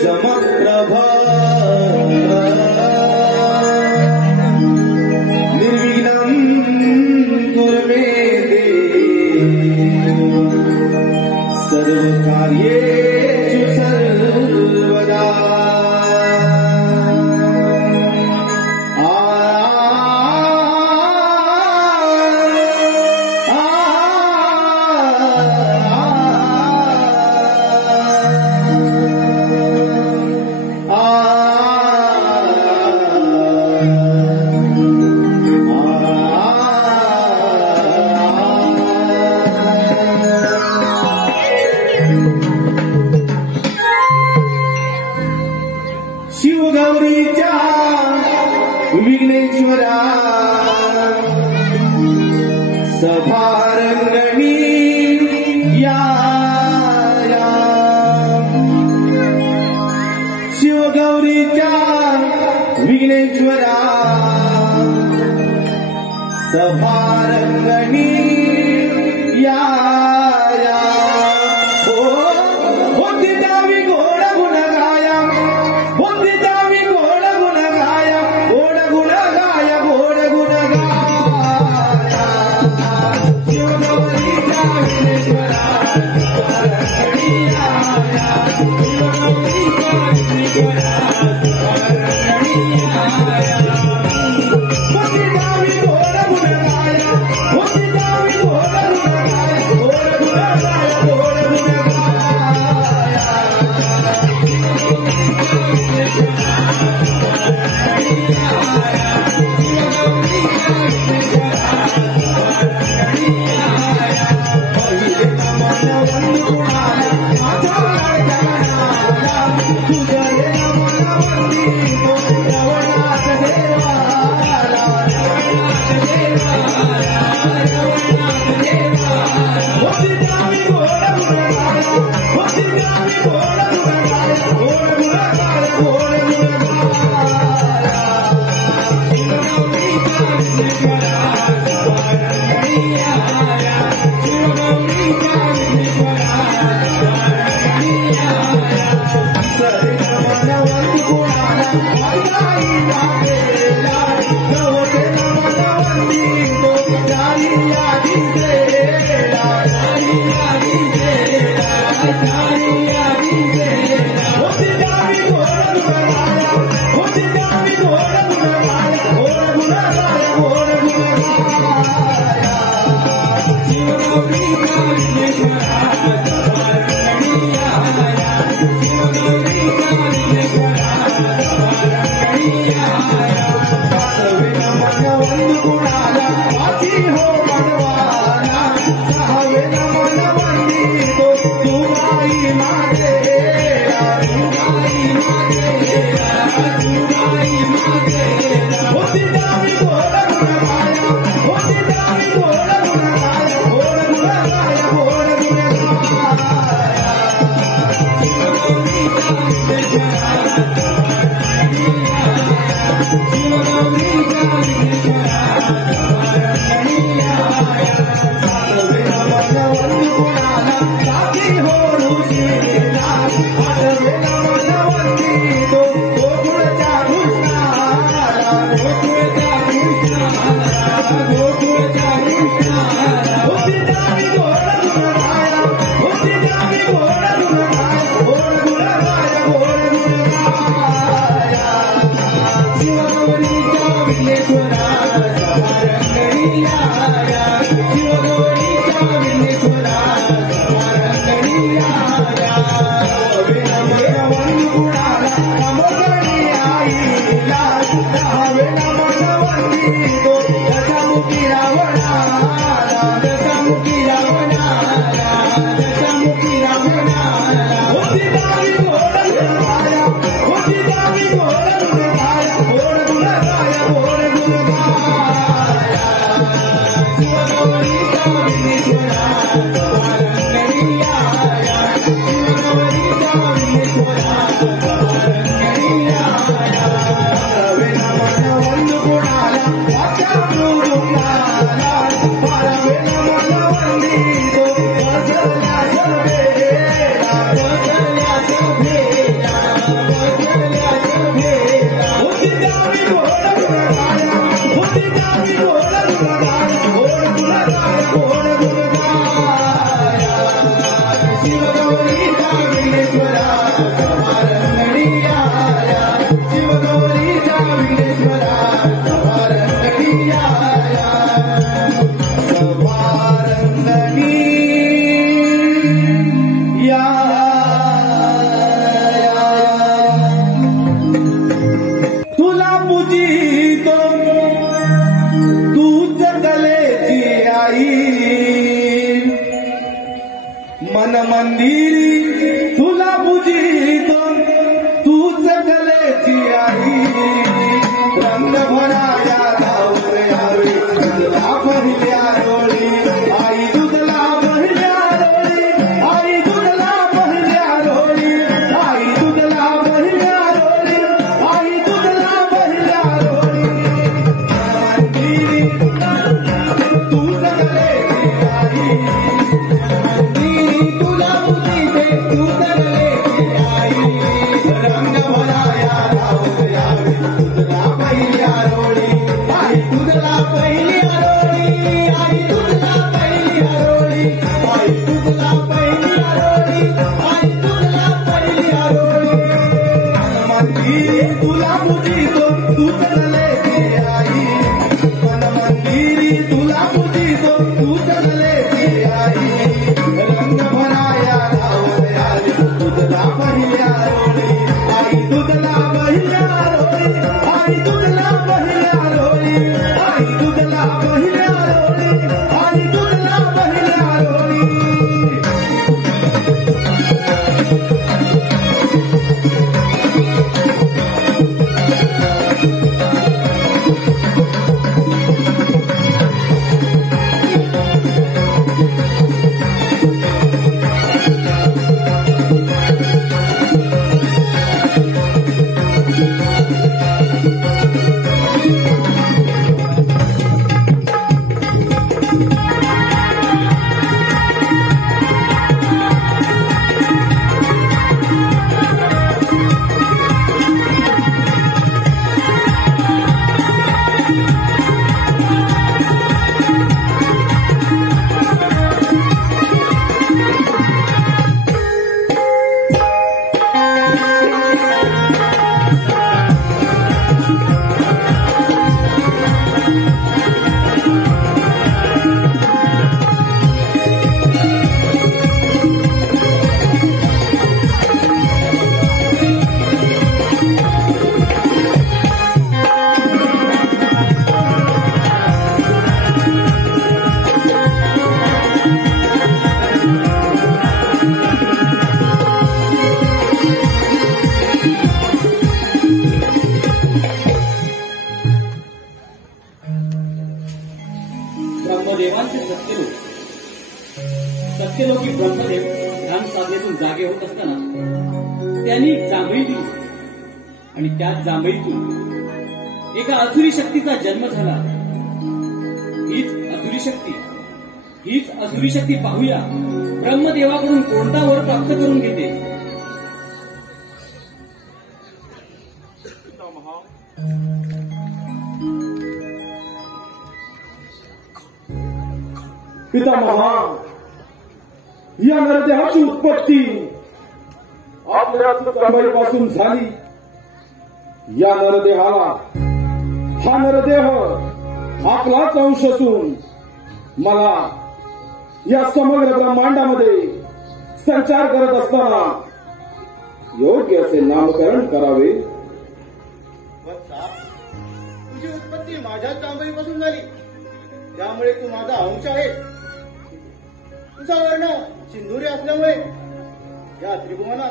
समप्रभा निर्विघ्नं कुरु मे देव सर्वकार्येषु सर्वदा। शिवगौरीच्या विघ्नेश्वरा सभारंगणी या शिवगौरीच्या विघ्नेश्वरा सभारंगणी या मन मंदिरी तुला पूजितो तूच कलेची आई रंग भराया धावून यावे तुला पहिल्या डोळी आई तुला पहिल्या डोळी आई तुला पहिल्या डोळी आई तुला पहिल्या डोळी आई तुला पहिल्या डोळी मंदिरी तूच कलेची आई तुला पूजिते तूच कलेची आई रंग भराया धावून यावे तुला पहिल्या डोळी आई तुला पहिल्या डोळी आई तुला पहिल्या डोळी आई तुला पहिल्या डोळी आई तुला पहिल्या डोळी मंदिरी तुला पूजितो तूच कलेची आई मन मंदिरी तुला पूजितो तूच कलेची आई रंग भराया धावून यावे तुला पहिल्या डोळी आई तुला पहिल्या डोळी आई तुला पहिल्या डोळी आई तुला पहिल्या डोळी आई तुला पहिल्या डोळी ब्रह्मदेवांचे सत्यलोकी ब्रह्मदेव ध्यान साधनेतून जागे होत असताना त्यांनी जांभई दिली आणि त्याच जांभईतून एका असुरी शक्तीचा जन्म झाला. हीच असुरी शक्ती पाहूया ब्रह्मदेवाकडून कोणता वर प्राप्त करून घेते. पितामहा या नरदेहाची उत्पत्ती आपल्या जांभईपासून झाली. या नरदेहाला हा नरदेह आपलाच अंश असून मला या समग्र ब्रह्मांडामध्ये संचार करत असताना योग्य असे नामकरण करावे. तुझी उत्पत्ती माझ्या जांभईपासून झाली त्यामुळे तू माझा अंश आहे. तुझा वर्ण सिंधुरी असल्यामुळे या त्रिभुवनात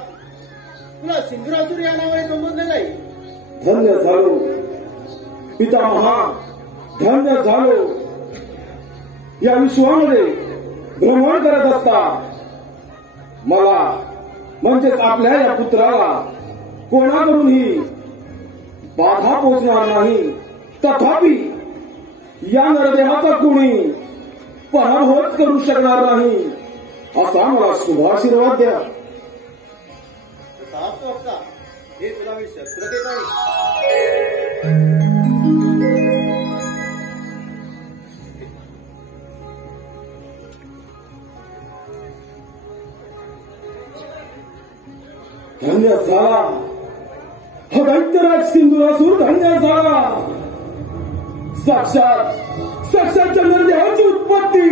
तुला सिंधुरासुर या नावाने संबोधले जाईल. धन्य झालो पितामहा, धन्य झालो. या विश्वामध्ये भ्रमण करत असता मला म्हणजेच आपल्या या पुत्राला कोणाकडूनही बाधा पोचणार नाही. तथापि या नरदेहाचा कोणी पराभवच करू शकणार नाही असा मला शुभाशीर्वाद द्या. हे तुला मी शस्त्र देत आहे. धन्य झाला हा दैत्यराज सिंधुरासूर, धन्य झाला. साक्षात नरदेहाची उत्पत्ती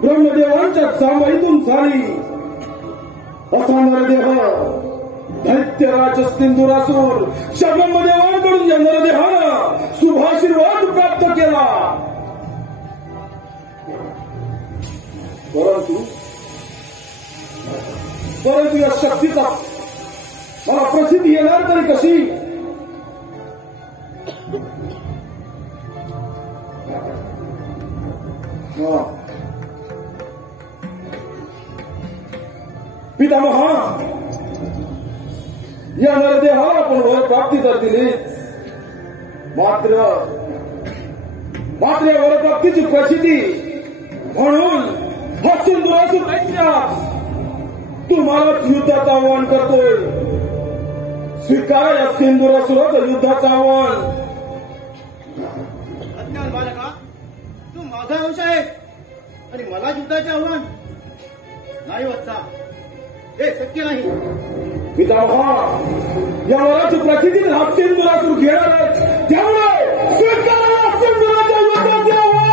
ब्रह्मदेवांच्या जांभईतून झाली. असा नरदेह दैत्यराज सिंधुरासूर ब्रह्मदेवांकडून या नरदेहानं शुभाशीर्वाद प्राप्त केला. परंतु परंतु या शक्तीचा मला प्रसिद्धी येणार तरी कशी? पितामहा, या नरदेहाला आपण वर प्राप्ती तर दिलीच, मात्र या वरप्राप्तीची प्रसिद्धी म्हणून हा सिंधुरासूर दैत्यास तुम्हालाच युद्धाचं आव्हान करतोय. स्वीकारा या सिंधुरासुराचं युद्धाचं आव्हान. अज्ञान बालका, तू माझा अंश आहे आणि मला युद्धाचे आव्हान? नाही वत्सा, हे शक्य नाही. पितामहा, या वराची प्रसिद्धी हा सिंधुरासूर घेणारच, त्यामुळे स्वीकारा या सिंधुराच्या युद्धाचे आव्हान.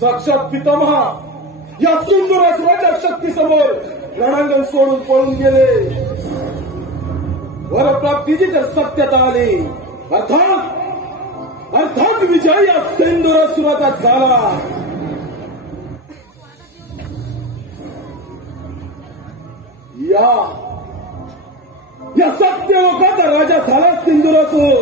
साक्षात पितामहा या सिंधुरासुराच्या शक्तीसमोर रणांगण सोडून पळून गेले. वरप्राप्तीची तर सत्यता आली, अर्थात विजय या सिंधुरासुराचा झाला. या सत्य लोकांचा राजा झाला सिंधुरासूर.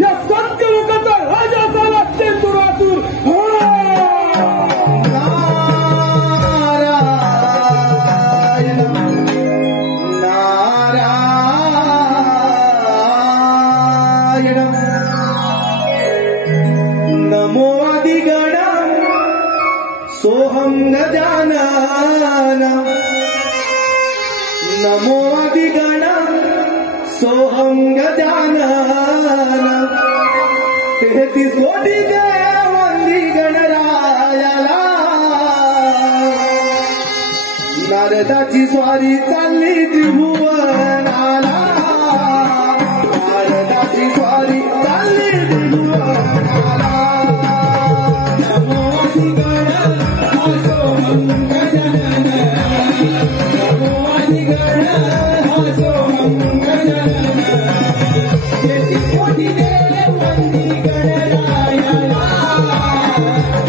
या सत्य लोकांचा राजा झाला सिंधुरासूर. नारायण नारायण नमो आदिगण सोहं गजानन. नमो आदिगण सोहं गजानन. तेहती सोडी देवंदी गणरायाला. नारदाची स्वारी चालली त्रिभुवनाला. नारदाची स्वारी चालली त्रिभुवनाला. नमो आदिगण सोहं गजानन. नमो आदिगण सोहं गजानन. तेहती सोडी देवंदी गणरायाला.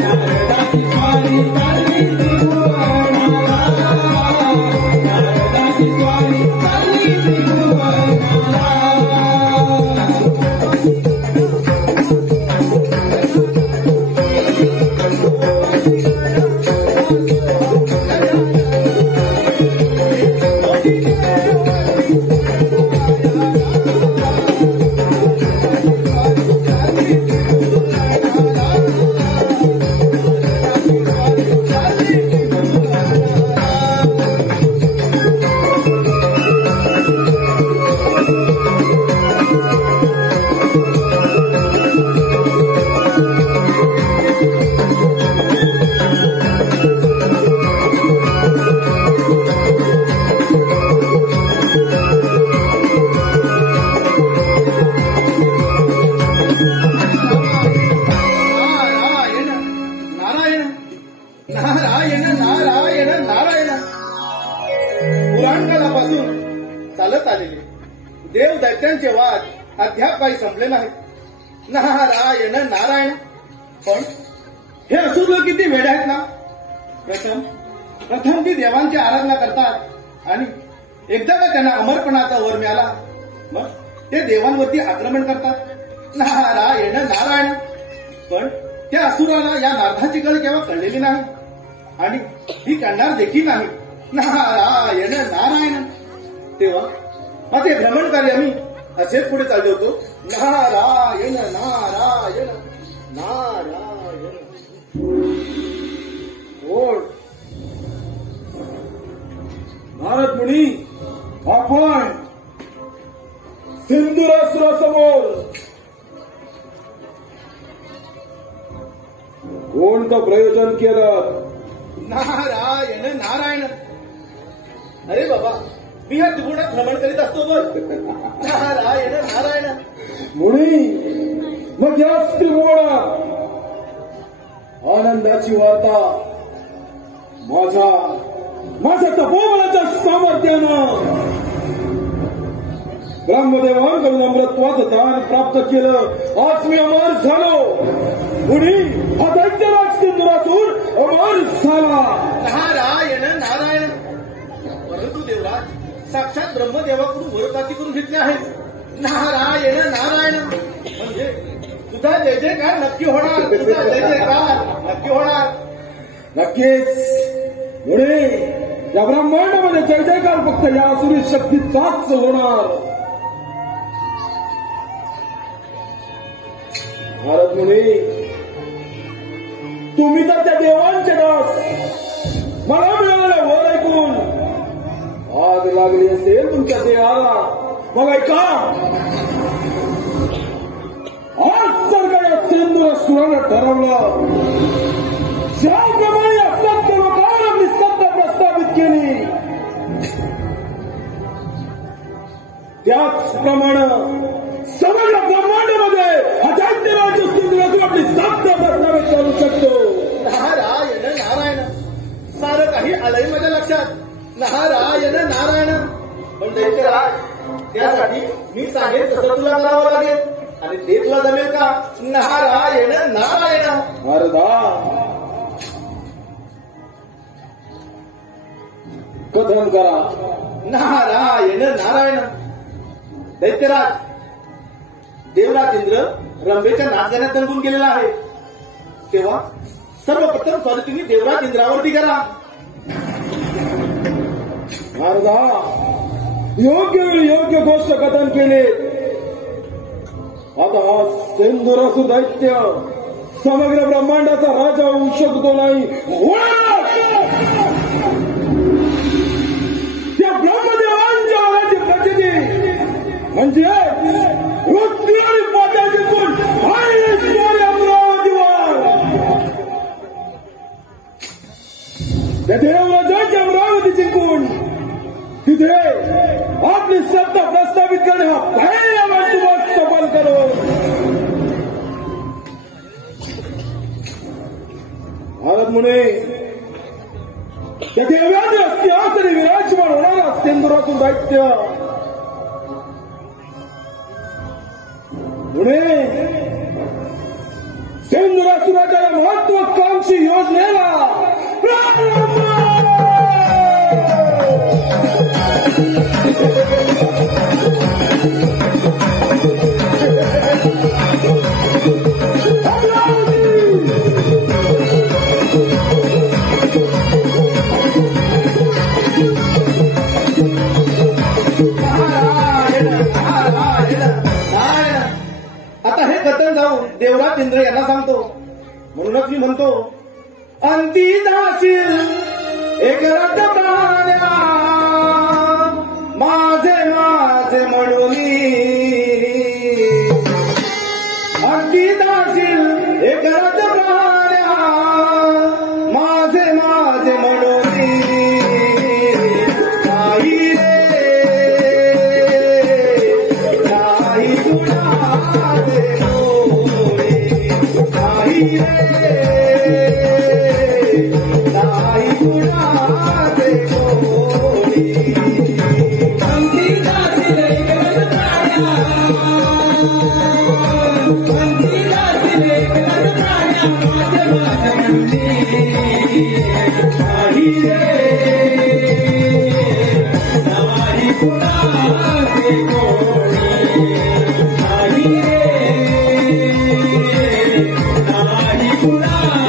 नारदाची स्वारी चालली त्रिभुवनाला. नारदाची स्वारी चालली त्रिभुवनाला. नारायण नारायण नारायण. पुराणकालापासून चालत आलेले देव दैत्यांचे वाद अद्याप काही संपले नाहीत. नारायण नारायण. पण हे असुर लोक किती वेडे आहेत ना. प्रथम ती देवांची आराधना करतात आणि एकदा का त्यांना अमरपणाचा वर मिळाला मग ते देवांवरती आक्रमण करतात. नारायण नारायण. पण त्या असुराला या नारदाची गळ केव्हा कळलेली नाही आणि ती कळणार देखील नाही. नारायण नारायण. तेव्हा ते भ्रमणकारी आम्ही असेच पुढे चाललो होतो. नारायण नारायण नारायण. नारद मुनी, आपण सिंधुरासुरासमोर कोणतं प्रयोजन केलं? नारायण नारायण. अरे बाबा, मी ह्या त्रिगुणात भ्रमण करीत असतो बघ. नारायण नारायण. मुनी, मग याच त्रिगुणात आनंदाची वार्ता माझ्या तपोबलाच्या सामर्थ्यानं ब्रह्मदेवांकडून अमृतत्वाचं दान प्राप्त केलं. आज मी अमर झालो. मुनी, हा दैत्यराज सिंधुरासूर अमर झाला. नारायण नारायण. परंतु देवराज, साक्षात ब्रह्मदेवाकडून वरप्राप्ती करून घेतले आहेत. नारायण नारायण. म्हणजे तुझा जय जयकार नक्की होणार. तुझा जय जयकार नक्की होणार. नक्कीच मुनी, या ब्रह्मांडामध्ये जय जयकार फक्त या असुरी शक्तीचाच होणार. भारत मुनी, तुम्ही तर त्या देवांचे दास. मला मिळालेलं वर ऐकून आग लागली असेल तुमच्या देहाला. मग ऐका, आज जर का या सिंधुरासुरानं ठरवलं, ज्याप्रमाणे असत्य लोकांना मी सत्ता प्रस्थापित केली, त्याचप्रमाणे समग्र ब्रह्मांडामध्ये हा दैत्यराज सिंधुरासूर आपली सत्ता प्रस्थापित करू शकतो. नारायण नारायण. सारं काही आलंय माझ्या लक्षात. नारायण नारायण. पण दैत्यराज, त्यासाठी मी सांगेन तसं तुला करावं लागेल. आणि ते तुला जमेल का? नारायण नारायण. अर्धा कथन करा. नारायण नारायण. दैत्यराज, देवराज इंद्र रंभेच्या नाचगाण्यात दंगून गेलेला आहे. तेव्हा सर्वप्रथम स्वादितीने देवराज इंद्रावरती करा. अर्धा योग्य गोष्ट कथन केले. आता हा सिंधुरासूर दैत्य समग्र ब्रह्मांडाचा राजा होऊ शकतो नाही. त्या ब्रह्मदेवांच्या राजी प्रचिती म्हणजे वृत्ती आणि पाट्याची गुण अमरावतीवर त्या देवराजाची अमरावती जिंकून तिथे आपली सत्ता प्रस्थापित करणे हा पहिला माणूस सफल करो. भारत मुने, त्या देवाने सिंहासनी विराजमान होणारा सिंधुरासूर दैत्य मुने, सिंधुरासुराच्या महत्वाकांक्षी योजनेला आता हे कथन जाऊन देवराज इंद्र यांना सांगतो. म्हणूनच मी म्हणतो, अंती जाशील एक रथ प्राण्या माझे म्हणून. अंती जाशील एक रथ प्राण्या माझे म्हणून. नाही रे नाही गुणाचे गोडे. नाही रे नाही गुणाचे गोडे. अंती जाशील एक रथ प्राण्या. अंती जाशील एक रथ प्राण्या माझे म्हणून. नाही रे नाही गुणाचे गोडे. नाही रे नाही गुणाचे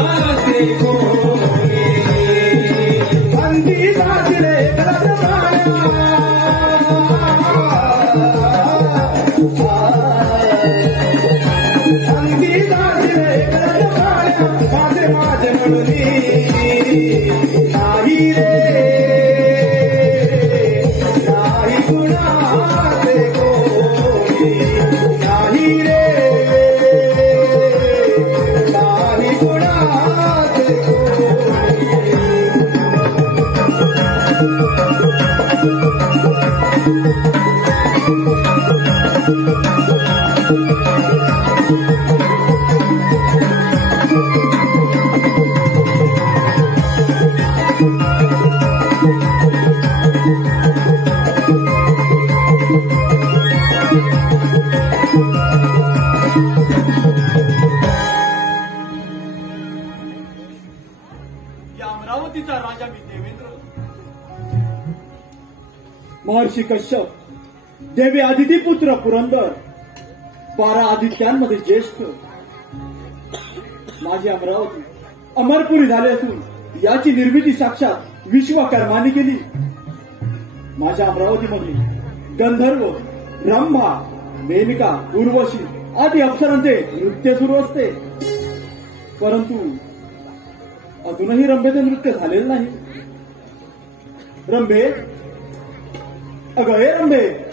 अमरावतीचा राजा मी देवेंद्र. महर्षी कश्यप, देवी आदिती पुत्र पुरंदर, 12 आदित्यांमध्ये ज्येष्ठ. माझी अमरावती अमरपुरी झाली असून याची निर्मिती साक्षात विश्वकर्माने केली. माझ्या अमरावतीमध्ये गंधर्व, ब्रह्मा, मेनका, उर्वशी आदी अप्सरांचे नृत्य सुरू असते. परंतु अजूनही रंभेचे नृत्य झालेलं नाही. रंभे, अगं हे रंभे,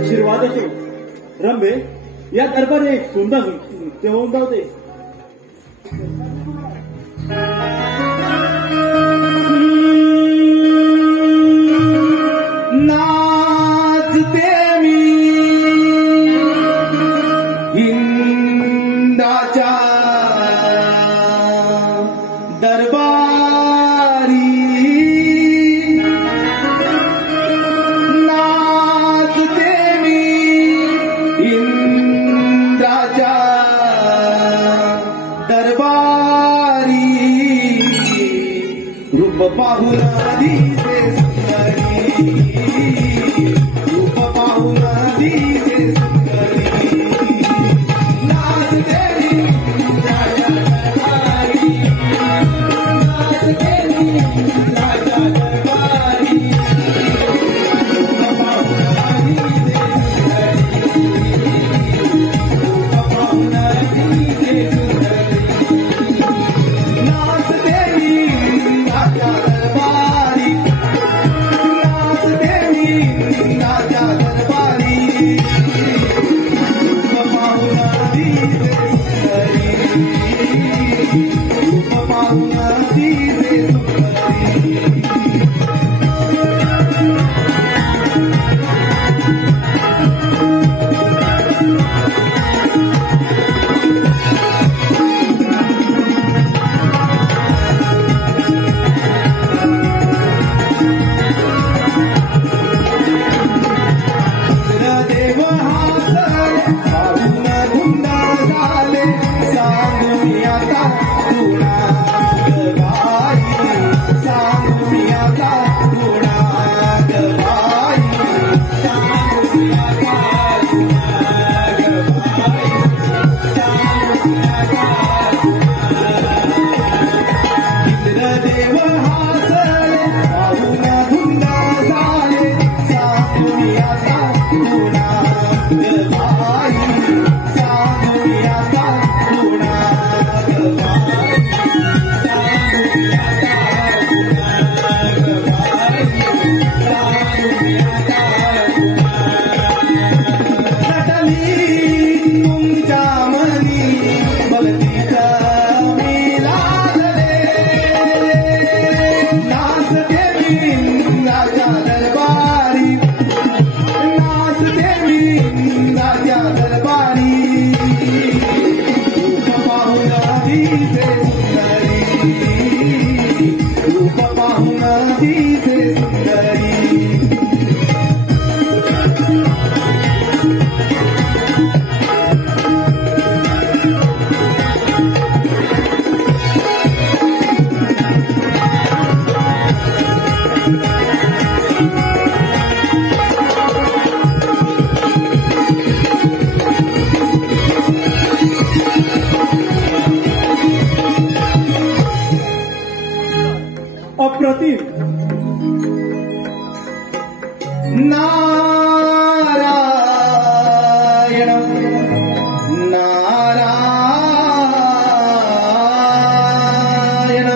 आशीर्वाद असो. रंभे, या दरबारी एक सुंदर नृत्य होऊन जाऊ दे. नाचते मी हिंदाच्या दरबारी, नाचते मी इंद्राच्या दरबारी. रूप पाहून दिसे सुंदरी, रूप पाहून दिसे सुंदरी. नाचते मी इंद्राच्या दरबारी, नाचते मी इंद्राच्या दरबारी. रूप पाहून दिसे सुंदरी, नाचते मी इंद्राच्या दरबारी. दिसे सुंदरी रूप पाहून दिसे सुंदरी अप्रतिम नारायण नारायण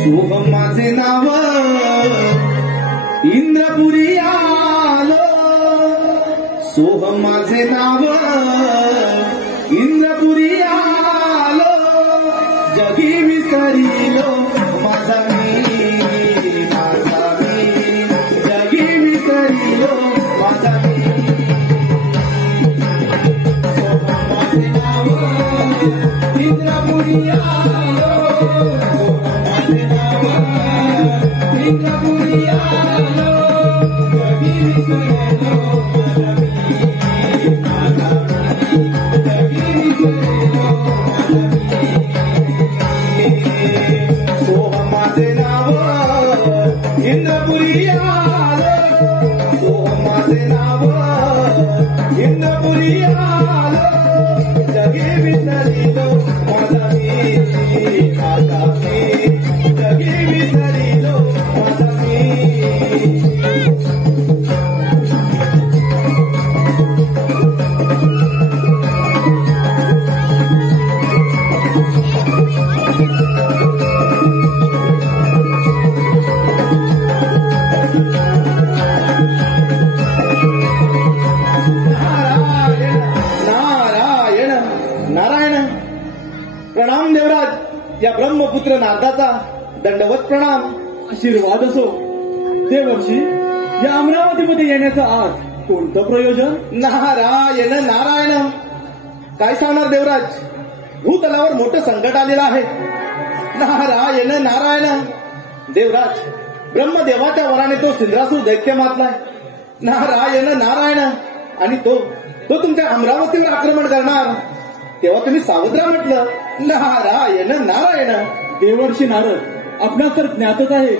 सोहम माझे नाव इंद्रपुरी आलो सोहम माझे नाव इंद्रपुरी आलो जगी विसरिलो माझा मी जगी विसरिलो माझा मी सोहम माझे नाव इंद्रपुरी आलो सोहम माझे नाव इंद्रपुरी आलो जगी विसरिलो माझा मी जगी विसरिलो माझा मी सोहम माझे नाव इंद्रपुरी आलो सोहम माझे नाव इंद्रपुरी आलो जगी विसरिलो माझा मी आता मी जगी विसरिलो माझा मी प्रणाम देवराज या ब्रह्मपुत्र नारदाचा दंडवत प्रणाम आशीर्वाद असो देवर्षी या अमरावतीमध्ये येण्याचं आज कोणतं प्रयोजन नारायण नारायण काय सांगणार देवराज भूतलावर मोठं संकट आलेलं आहे नारायण नारायण देवराज ब्रह्मदेवाच्या वराने तो सिंद्रासूर दैत्य मारलाय नारायण नारायण आणि तो तुमच्या अमरावतीवर आक्रमण करणार तेव्हा तुम्ही सावध राहा म्हटलं नारायण नारायण देवर्षी नारद आपणास तर ज्ञातच आहे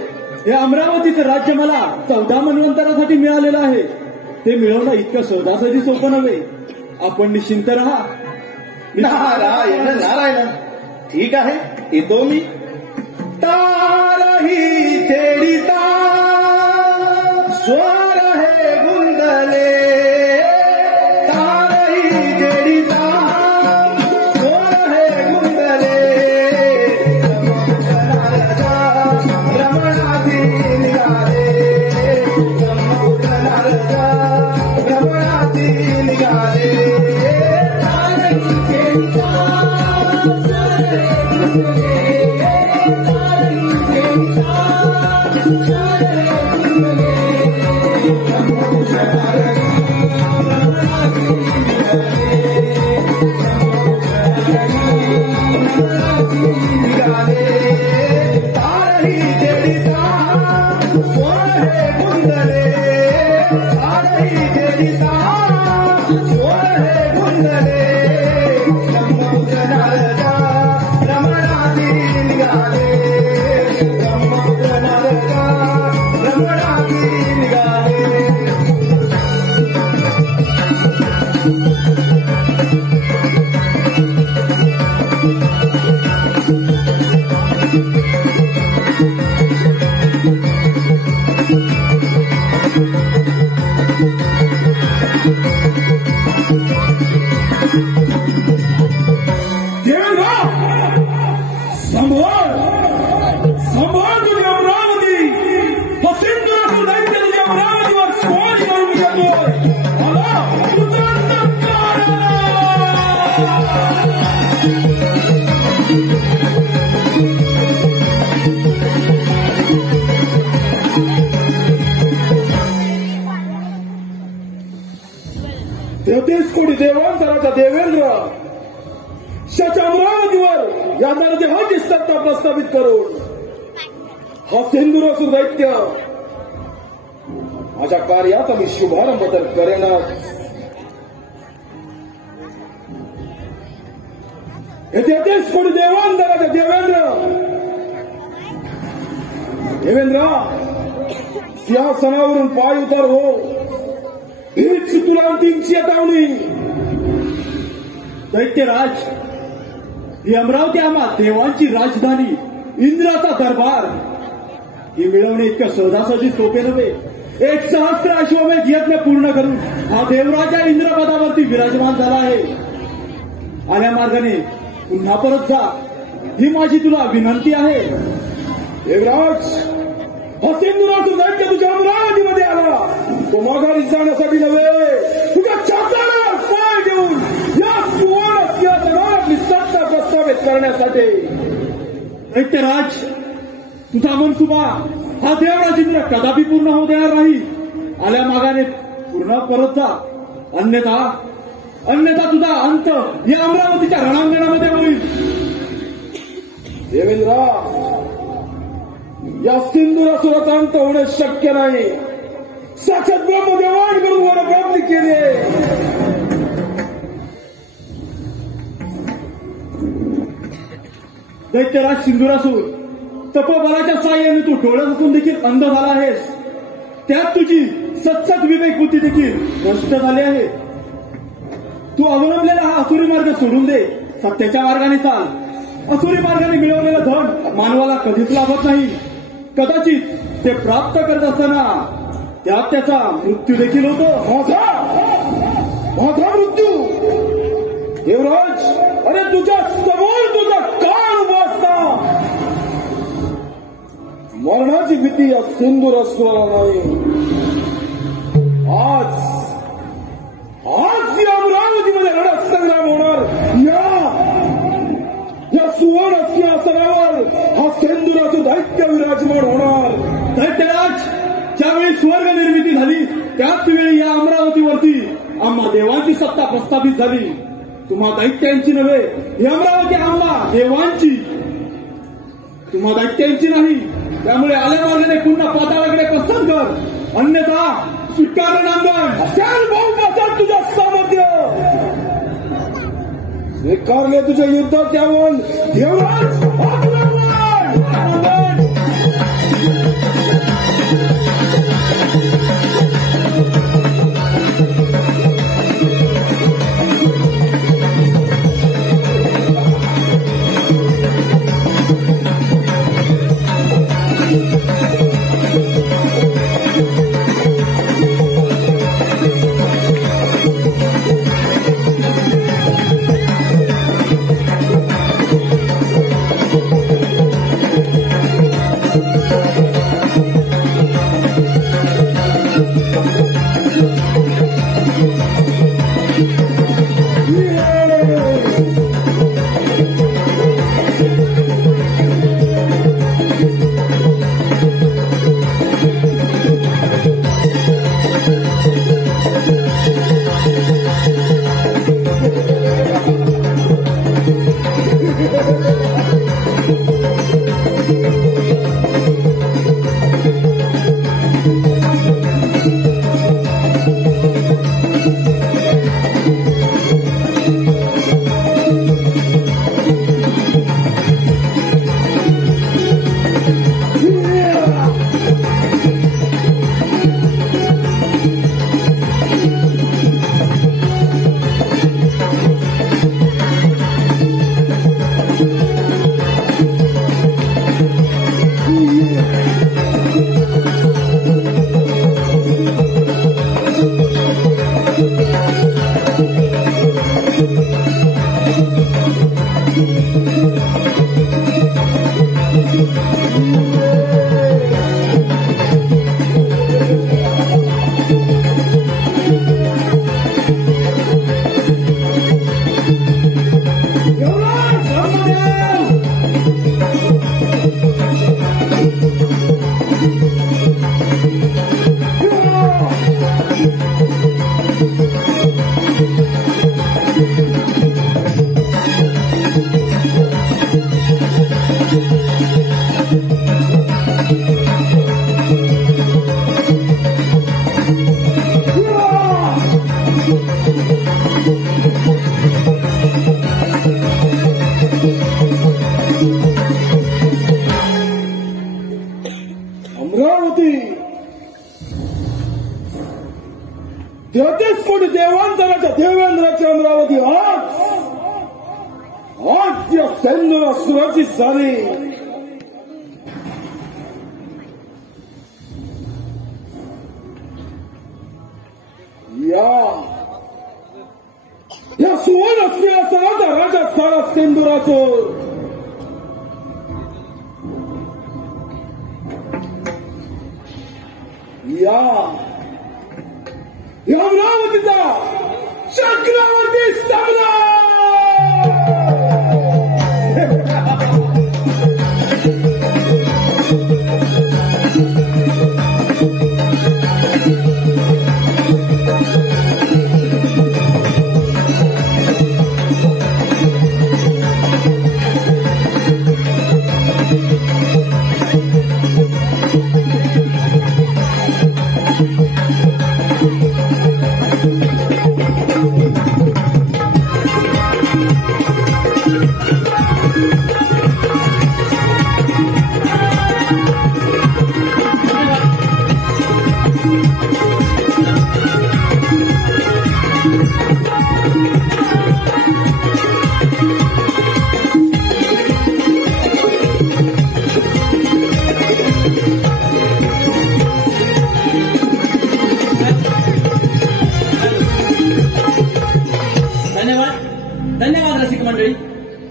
हे अमरावतीचं राज्य मला 14 मन्वंतरासाठी मिळालेलं आहे ते मिळवणं इतकं सहजासहजी सोपं नव्हे आपण निश्चिंत राहा नारायण नारायण ठीक आहे येतो मी तारही तेडिता स्वर हे गुंदले तारही तेडिता स्वर हे गुंदले रमणाती निघाले रमणाती निघाले तारही तेडिता स्वर हे गुंदले तेहतीस कोटी देवांतराचा देवेंद्र शचामृत या नरदेहाची सत्ता प्रस्थापित करून हा सिंधुरासुर दैत्य माझ्या कार्याचा मी शुभारंभ तर करेनच. येथेच कोणी देवेंद्र देवेंद्र सिंहासनावरून पाय उतार हो. हीच तुला अंतिम चेतावणी. दैत्यराज, ही अमरावती आम्हा देवांची राजधानी, इंद्राचा दरबार, ही मिळवणे इतकं सहजासहजी सोपे नव्हे. 1,000 अश्वमेध यज्ञ पूर्ण करून हा देवराजा इंद्रपदावरती विराजमान झाला आहे. आल्या मार्गाने पुन्हा परत जा, ही माझी तुला विनंती आहे. देवराज, हा सिंधुरासुर दैत्य तुझ्या अमरावतीमध्ये आला, तो माघारी जाण्यासाठी नव्हे, तुझ्या छाताला पाय घेऊन या सुवर्ण सिंहासनावर आपली सत्ता प्रस्थापित करण्यासाठी. दैत्यराज, तुझा मनसुबा हा देवराज इंद्र कदापि पूर्ण होऊ देणार नाही. आल्या मागाने पूर्ण परत जा, अन्यथा तुझा अंत या अमरावतीच्या रणांगणामध्ये होईल. देवेंद्र, या सिंधुरासुराचा अंत होणे शक्य नाही. साक्षात ब्रह्मदेवांकडून वर प्राप्ती केली. दैत्यराज सिंधुरासूर, तपोबलाच्या साह्याने तू डोळ्यात असून देखील अंध झाला आहेस. त्यात तुझी सत्सत विवेक बुद्धी देखील नष्ट झाली आहे. तू अवलंबलेला हा असुरी मार्ग सोडून दे, सत्याच्या मार्गाने चाल. असुरी मार्गाने मिळवलेलं धन मानवाला कधीच लाभत नाही. कदाचित ते प्राप्त करत असताना त्यात त्याचा मृत्यू देखील होतो. माझा मृत्यू? देवराज, अरे तुझ्या समोर तुझा काळ उभा असता. मरणाची भीती या सिंधुरासुराला नाही. आज या अमरावतीमध्ये रणसंग्राम होणार. या सुवर्ण सिंहासनावर हा सिंधुरासुर दैत्य विराजमान होणार. दैत्यराज, ज्यावेळी स्वर्ग निर्मिती झाली त्याच वेळी या अमरावतीवरती आम्हा देवांची सत्ता प्रस्थापित झाली. तुम्हा दैत्यांची नव्हे, ही अमरावती आम्हा देवांची, तुम्हा दैत्यांची नाही. त्यामुळे आल्या मार्गाने पुन्हा पाताळाकडे प्रस्थान कर, अन्यथा स्वीकार नांदण. असेल बहुमतात तुझं सामर्थ्य, स्वीकारले तुझ्या युद्धात यावून. देवराज, कोटी देवांतराच्या देवेंद्राची अमरावती आज या सैन्याला सुरक्षित झाली. या सुवर्ण सिंहासनाचा राजा सारा सिंधुरासुर या अमरावतीचा चक्रवर्ती सम्राट.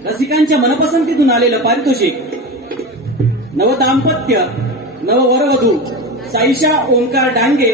रसिकांच्या मनपसंतीतून आलेलं पारितोषिक नवदाम्पत्य नववरवधू साईशा ओंकार डांगे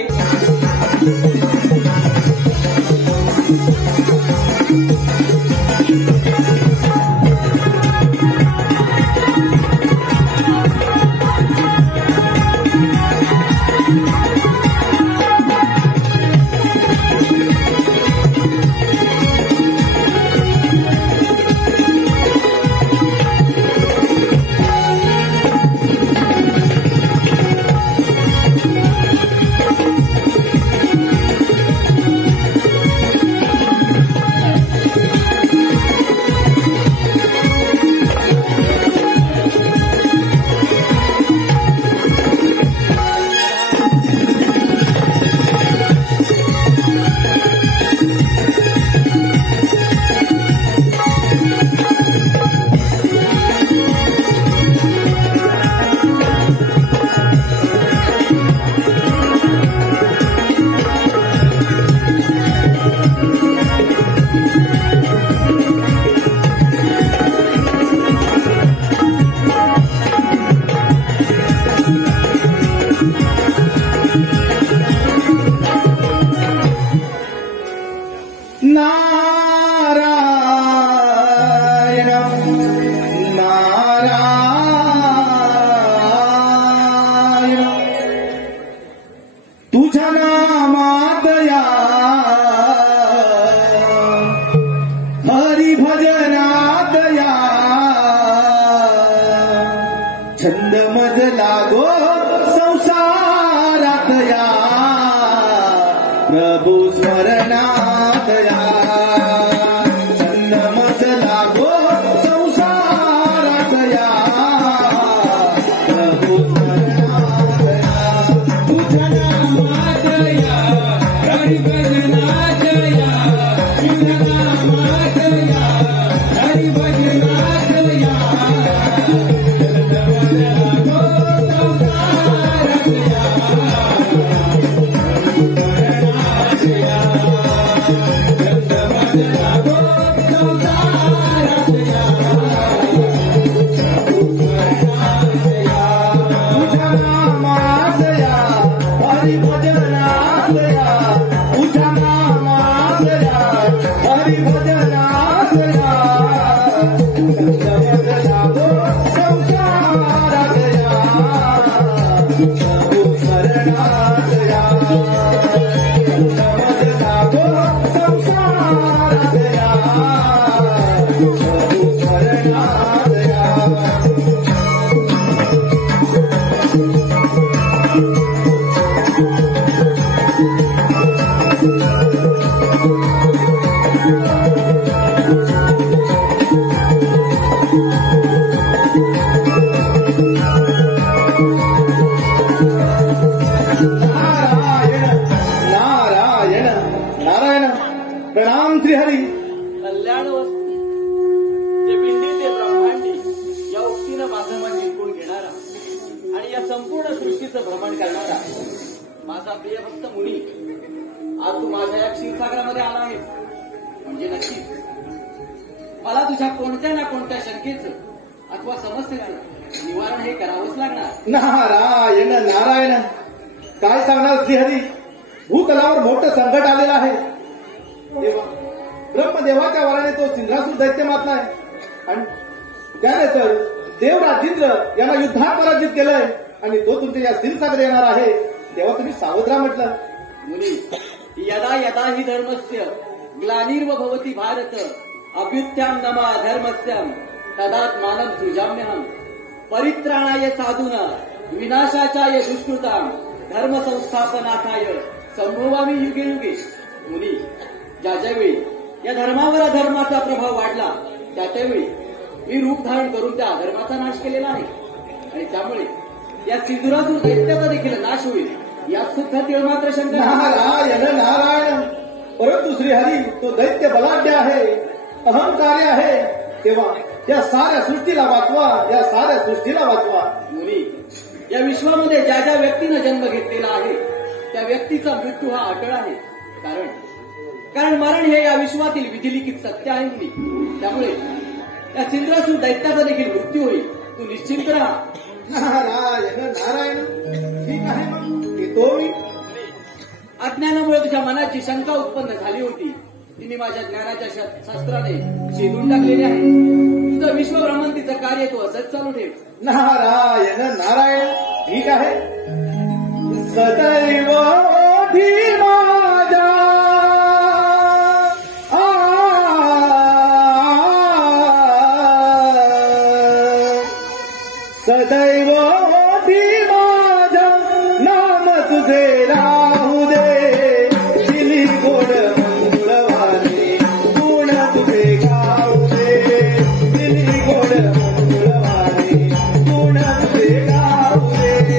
छंद मज लागो संसारात या प्रभू स्मरणात या छंद मज लागो संसारात या प्रभू स्मरणात या तुझ्या नामात या हरी भजनात या तुझ्या नामात या हरी भजनात या प्रियभक्त मुनी, आज तू माझ्या या क्षीरसागरामध्ये आला आहेस म्हणजे नक्की मला तुझ्या कोणत्या ना कोणत्या शंकेचं अथवा समस्येचं निवारण हे करावंच लागणार. नारायण नारायण, काय सांगणार श्रीहरी, भूतलावर मोठं संकट आलेलं आहे. देवा, ब्रह्मदेवाच्या वराने तो सिंहासूर दैत्य मातलाय आणि त्याने तर देवराजेंद्र यांना युद्धात पराजित केलंय आणि तो तुमच्या या क्षीरसागर येणार आहे तेव्हा तुम्ही सावध राहा म्हटलं. मुनी, यदा यदा हि धर्मस्य ग्लानिर्व भवति भारत अभ्युत्थान नमा धर्मस्यम तदात्मानं सृजाम्यहम् परित्राणाय साधूना विनाशाचाय दुष्कृताम धर्म संस्थापनार्थाय संभवामी युगे युगे. मुनी, ज्या ज्यावेळी या धर्मावर अधर्माचा प्रभाव वाढला त्या त्यावेळी मी रूप धारण करून त्या अधर्माचा नाश केलेला आहे आणि त्यामुळे या सिंधुरासूर दैत्याचा देखील नाश होईल यात सुद्धा तेव्हा मात्र शंका. नारायण नारायण, परंतु श्रीहरी तो दैत्य बलाढ्य आहे, अहंकारी आहे, तेव्हा या साऱ्या सृष्टीला वाचवा, या साऱ्या सृष्टीला वाचवा. मुनी, या विश्वामध्ये ज्या ज्या व्यक्तीनं जन्म घेतलेला आहे त्या व्यक्तीचा मृत्यू हा अटळ आहे. कारण मरण हे या विश्वातील विधिलिखित सत्य आहे. मुनी, त्यामुळे या सिंधुरासूर दैत्याचा देखील मृत्यू होईल. तू निश्चिंत राहा. नारायण नारायण, ठीक आहे मग येतो मी. अज्ञानामुळे तुझ्या मनाची शंका उत्पन्न झाली होती ती मी माझ्या ज्ञानाच्या शस्त्राने छेदून टाकलेली आहे. तुझं विश्वभ्रमंतीचं कार्य तू असंच चालू ठेव. नारायण नारायण, ठीक आहे. सदैव धीमाजा सदैव धीमाजा नाम तुझे राहू दे, दिली गोड मंगळवारी गुण तुझे गाऊ दे, दिली गोड मंगळवारी गुण तुझे गाऊ दे.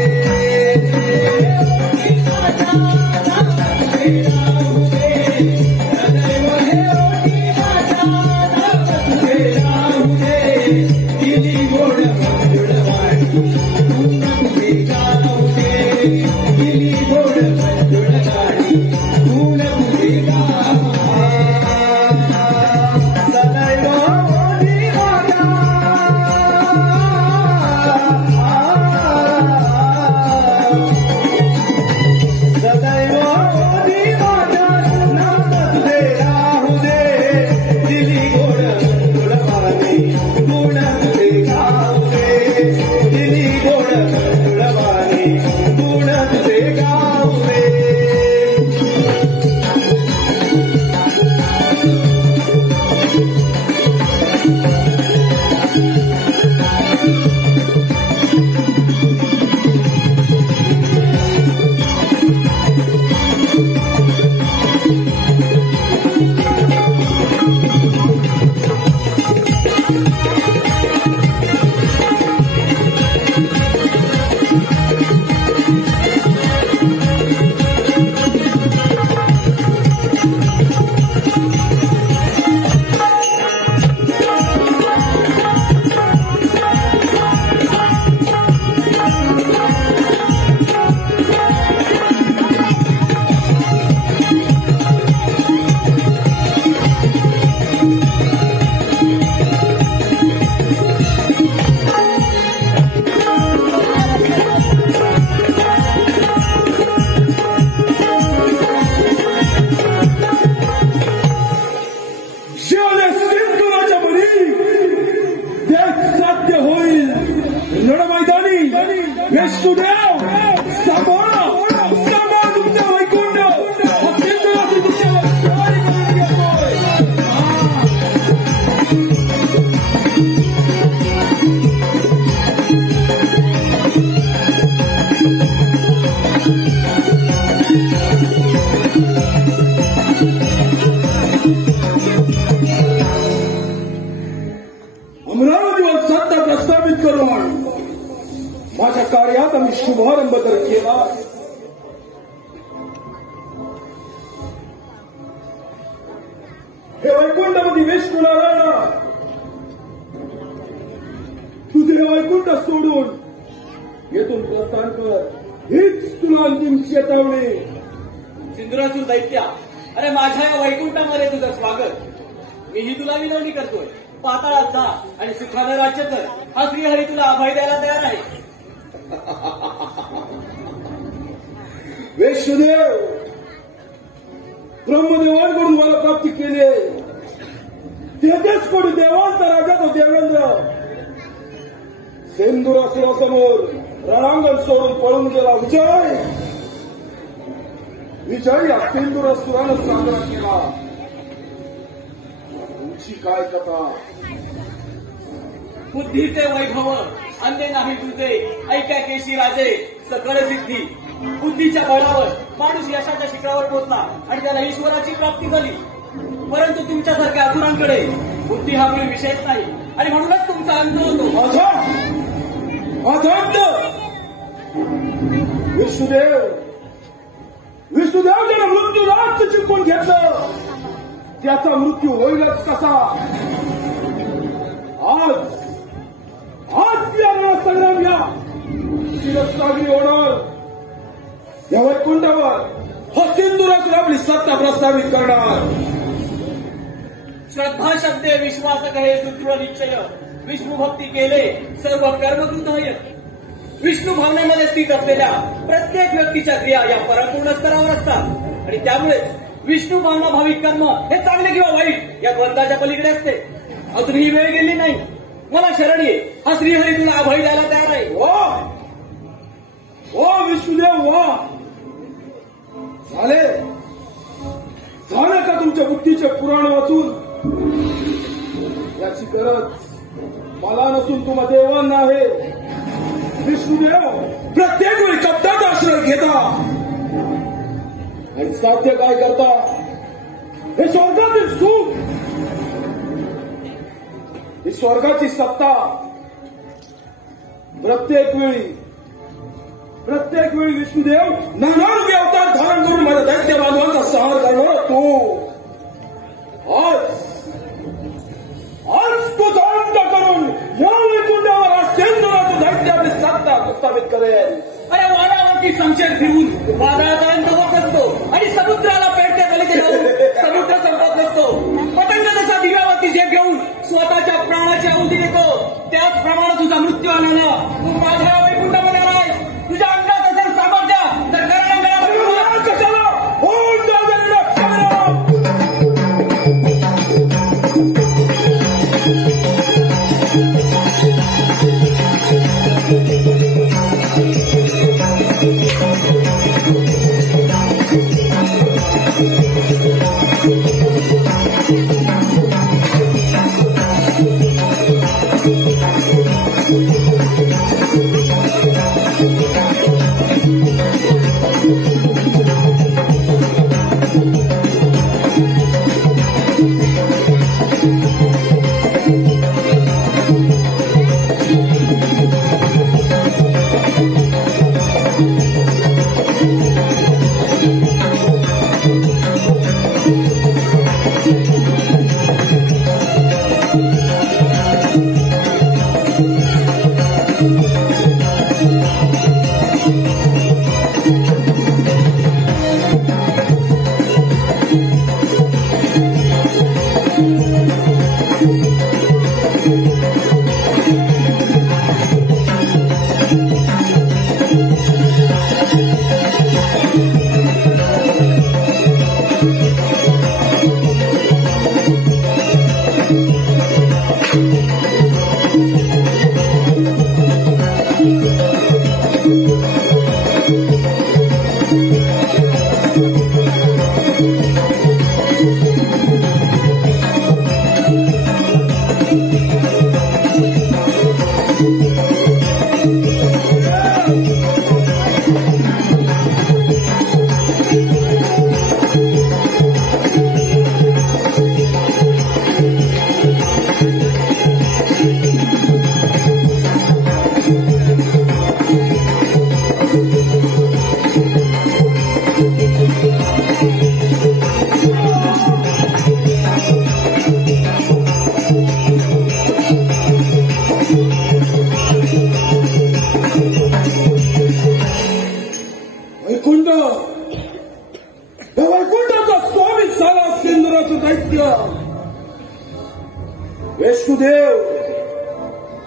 माझ्या कार्यात आम्ही शुभारंभ तर केला. हे वैकुंठामध्ये विष्णू नारायणा, तुझे हे वैकुंठ सोडून येथून प्रस्थान कर. हीच तुला अंतिम चेतावणी. सिंधुरासूर दैत्या, अरे माझ्या या वैकुंठामध्ये तुझं स्वागत. मीही तुला विनवणी करतोय, पाताळात जा आणि सुखानं राज्य कर. हा श्रीहरी तुला अभय द्यायला तयार आहे. वैश्यदेव, ब्रह्मदेवांकडून मला प्राप्ती केली. तेथेच कोणी देवांचा राजा तो देवेंद्र सिंधुरासुरासमोर रणांगण सोडून पळून गेला. विजय या सिंधुरासुरानं साजरा केला. तुमची काय कथा? बुद्धीचे वैभव अन्य नाही तुझे, ऐका केशी राजे सकळ सिद्धी. बुद्धीच्या बळावर माणूस यशाच्या शिखरावर पोहोचला आणि त्याला ईश्वराची प्राप्ती झाली. परंतु तुमच्यासारख्या असुरांकडे बुद्धी हा मूळ विषयच नाही आणि म्हणूनच तुमचा अंत होतो. विष्णुदेव ज्याला मृत्यू रात चिंपून घेतलं त्याचा मृत्यू होईलच कसा? आज या संग्राम या शिरसागरी होणार. या वैकुंठावर हा सिंधुरासूर आपली सत्ता प्रस्थापित करणार. श्रद्धा शब्दे विश्वास कहे सूत्र निश्चय. विष्णू भक्ती केले सर्व कर्मकृत होय. विष्णू भावनेमध्ये स्थित असलेल्या प्रत्येक व्यक्तीच्या क्रिया या परमपूर्ण स्तरावर असतात आणि त्यामुळे विष्णू भावना भाविक कर्म हे चांगले किंवा वाईट या द्वंद्वाच्या पलीकडे असते. अजूनही वेळ गेली नाही. मला शरण ये. हा श्रीहरी तुला अभय द्यायला तयार आहे. ओ विष्णुदेव, वा झाले का तुमच्या बुद्धीचे पुराण वाचून? याची गरज मला नसून तुम्हा देवांना आहे. विष्णुदेव प्रत्येक वेळी कपटाचा आश्रय घेता आणि साध्य काय करता? हे स्वर्गातील सुख, ही स्वर्गाची सत्ता प्रत्येक वेळी विष्णुदेव नाना रूपी अवतार धारण करून माझ्या दैत्य बांधवांचा संहार करणार तू. आज तो अंत करून या वैकुंठावर आज सिंधुराचं दैत्य आपली सत्ता प्रस्थापित करेल. अरे वाड्यावरती संशय फिरवून वादळाचा अंत होत असतो आणि समुद्राला पेटत्या कलेचे लावून समुद्र संपत नसतो. पतंग जसा दिव्यावरती झेप घेऊन स्वतःच्या प्राणाची आहुती देतो त्याचप्रमाणे तुझा मृत्यू आल्यानं तू माझ्या वैकुंठामध्ये आलायस. तुझ्या अंगात असेल सामर्थ्य तर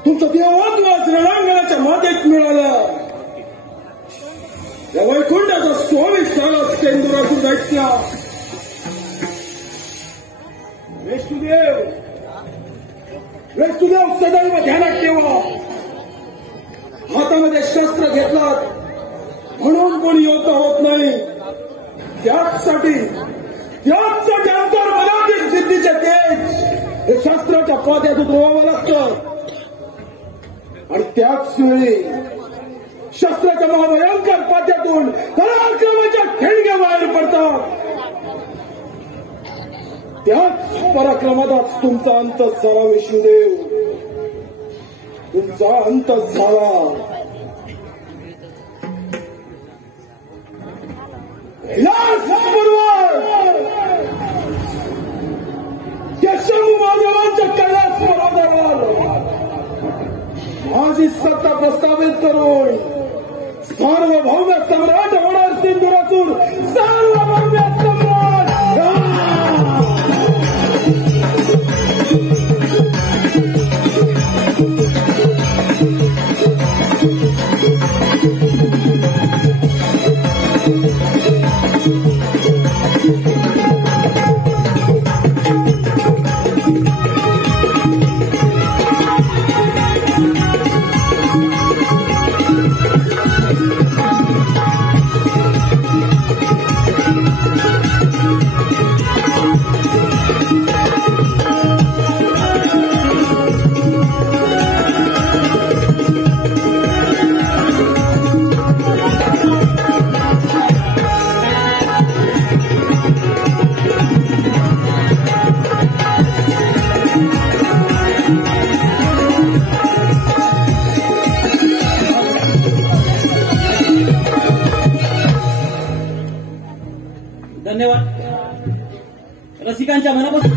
तुमचं देवत्व रणांगणाच्या मातेत मिळालं. या वैकुंठाचा 24 सालात सेंदुरातून जायच्या वेष्टुदेव सदैव ध्यानात ठेवा. हातामध्ये शस्त्र घेतलात म्हणून कोणी योद्धा होत नाही. त्याचसाठी अंतर्मनातील सिद्धीचे तेज हे शस्त्राच्या पात्यात उतरवावं लागतं. आणि त्याच वेळी शस्त्राच्या महाभयंकर पात्यातून पराक्रमाच्या ठेणग्या बाहेर पडतात. त्याच पराक्रमातच तुमचा अंत झाला विष्णुदेव, तुमचा अंत झाला. त्या शंभू महादेवांच्या कैलास पर्वतावर माझी सत्ता प्रस्थापित करून सार्वभौम सम्राट होणार सिंधुरातून सार्वभौम सम्राट. धन्यवाद. रसिकांच्या मनापासून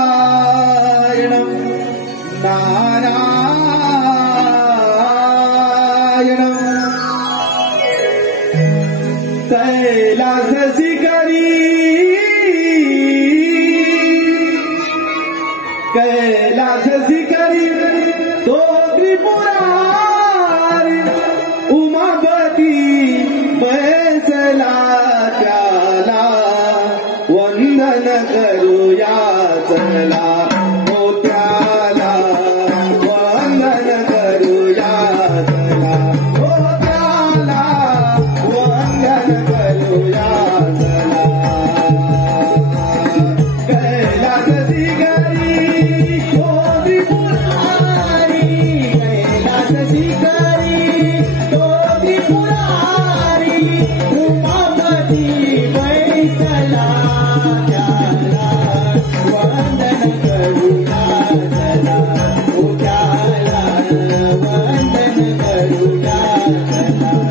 नारायण नारायण कैलास शिखरी कैलास शिखरी तो त्रिपुरारी उमापती बैसला त्याला वंदन करूया चला मोत्याला वंदन करूया चला मोत्याला वंदन करूया चला. कैलास शिखरी कैलास शिखरी तो त्रिपुरारी उमापती बैसला त्याला वंदन करूया चला मोत्याला वंदन करूया चला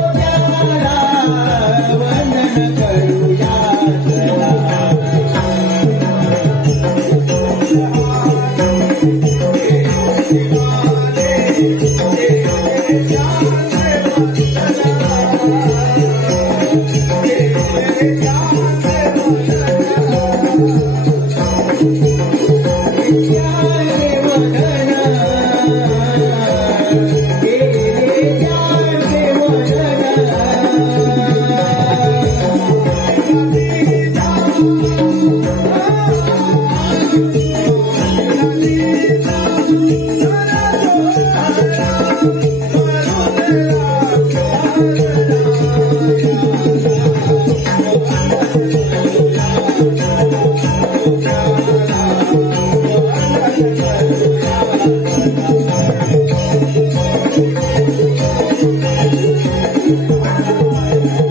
मोत्याला वंदन करूया चला.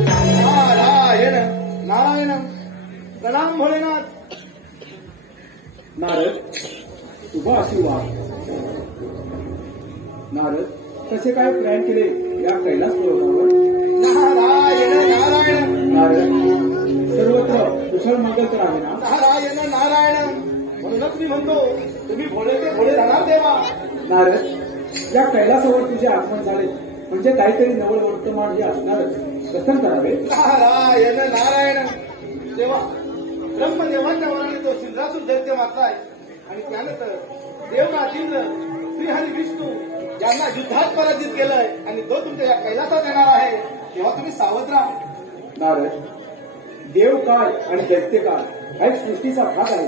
नारायण नारायण प्रणाम भोलेनाथ. नारद तुझा आशीर्वाद. नारद कसे काय प्लॅन केले या कैलास पर्वतावर? नारायण नारायण नारद सर्वत्र कुशल मंगल तर आहे ना? नारायण नारायण म्हणूनच मी म्हणतो तुम्ही भोले ते भोले राहणार देवा. नारद या कैलासावर तुझे आगमन झाले म्हणजे काहीतरी नवल वर्तमान हे असणारच. कथन करावे. नारायण नारायण देवा ब्रह्मदेवाच्या वराने तो सिंद्रासूर दैत्य मारलाय आणि त्यानंतर देवनाथींद्र श्रीहरी विष्णू यांना युद्धात पराजित केलंय आणि तो तुमच्या या कैलासात येणार आहे तेव्हा तुम्ही सावध राहा. नारद, देव काळ आणि दैत्य काळ हा एक सृष्टीचा भाग आहे.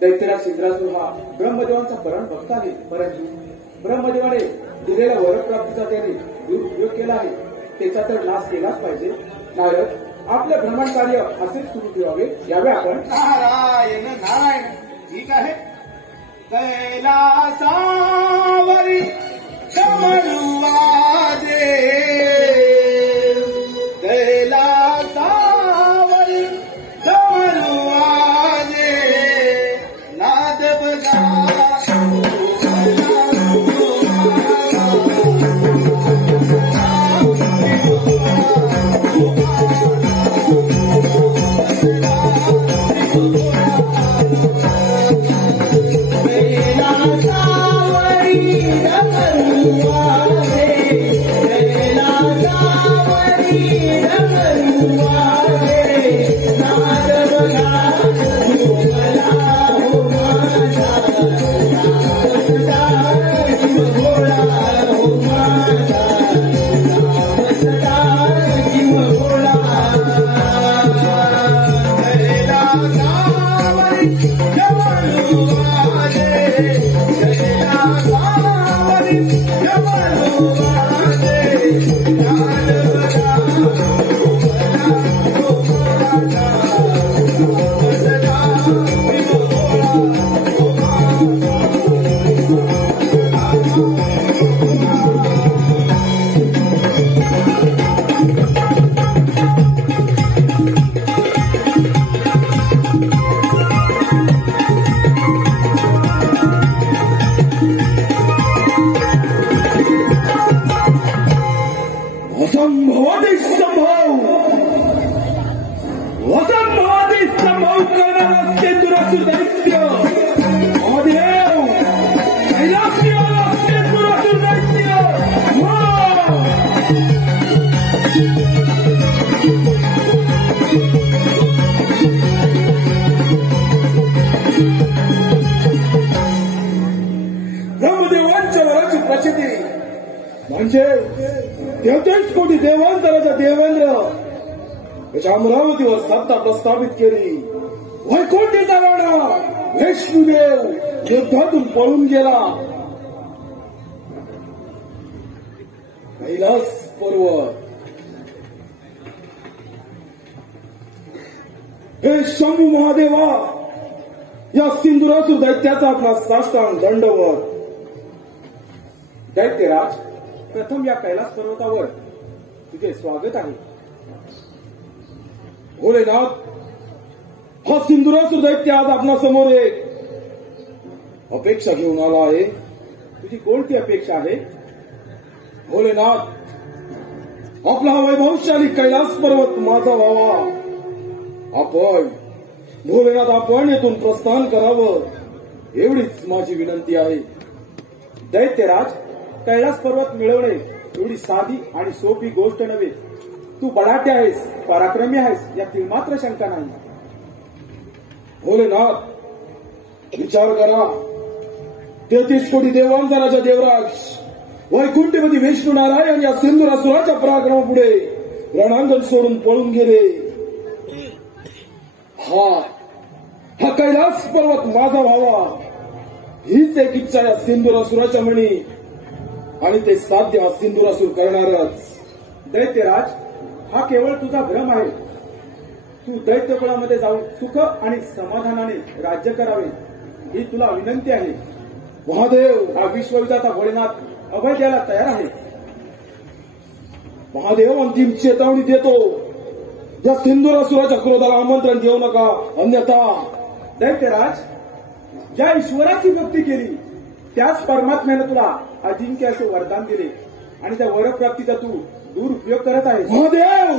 दैत्यराज सिंद्रासूर हा ब्रह्मदेवांचा परम भक्त आहे. परंतु ब्रह्मदेवाने दिलेल्या वरप्राप्तीचा त्याने दुरुपयोग केला आहे. त्याचा तर नाश केलाच पाहिजे. नारद, आपले भ्रमण कार्य असेच सुरू ठेवावे. यावे आपण. नारायण नारायण. ठीक आहे. कैलासावरी कमळवाजे कैलासावरी कमळवाजे नाद बजा म्हणजे 33 कोटी देवांतराचा देवेंद्र याच्या अमरावतीवर सत्ता प्रस्थापित केली. वैकुंठीचा राणा विष्णुदेव युद्धातून पळून गेला. कैलास पर्वत हे शंभू महादेवा या सिंधुरासूर दैत्याचा आपला साष्टांग दंडवत. दैत्यराज, प्रथम या कैलास पर्वतावर तुझे स्वागत आहे. भोलेनाथ, हा सिंधुरासूर दैत्य आज आपल्या समोर एक अपेक्षा घेऊन आला आहे. तुझी कोणती अपेक्षा आहे? भोलेनाथ, आपला वैभवशाली कैलास पर्वत माझा व्हावा. आपण भोलेनाथ, आपण येथून प्रस्थान करावं एवढीच माझी विनंती आहे. दैत्यराज, कैलास पर्वत मिळवणे एवढी साधी आणि सोपी गोष्ट नव्हे. तू बलाढ्य आहेस, पराक्रमी आहेस, यातील मात्र शंका नाही. भोलेनाथ, विचार करा. 33 कोटी देवांचा राजा देवराज वैकुंठपती विष्णू नारायण या सिंधुरासुराच्या पराक्रमापुढे रणांगण सोडून पळून गेले. हा कैलास पर्वत माझा व्हावा हीच एक इच्छा या सिंधुरासुराच्या मनी, आणि ते साध्य हा सिंधुरासूर करणारच. दैत्यराज, हा केवळ तुझा भ्रम आहे. तू दैत्यकुळामध्ये जाऊन सुख आणि समाधानाने राज्य करावे ही तुला विनंती आहे. महादेव, हा विश्वविधाता भोलेनाथ अभय द्यायला तयार आहे. महादेव अंतिम चेतावणी देतो. या सिंधुरासुराच्या क्रोधाला आमंत्रण देऊ नका, अन्यथा. दैत्यराज, ज्या ईश्वराची भक्ती केली त्याच परमात्म्याने तुला अजिंक्य असे वरदान दिले आणि त्या वरप्राप्तीचा तू दुरुपयोग करत आहे. महादेव,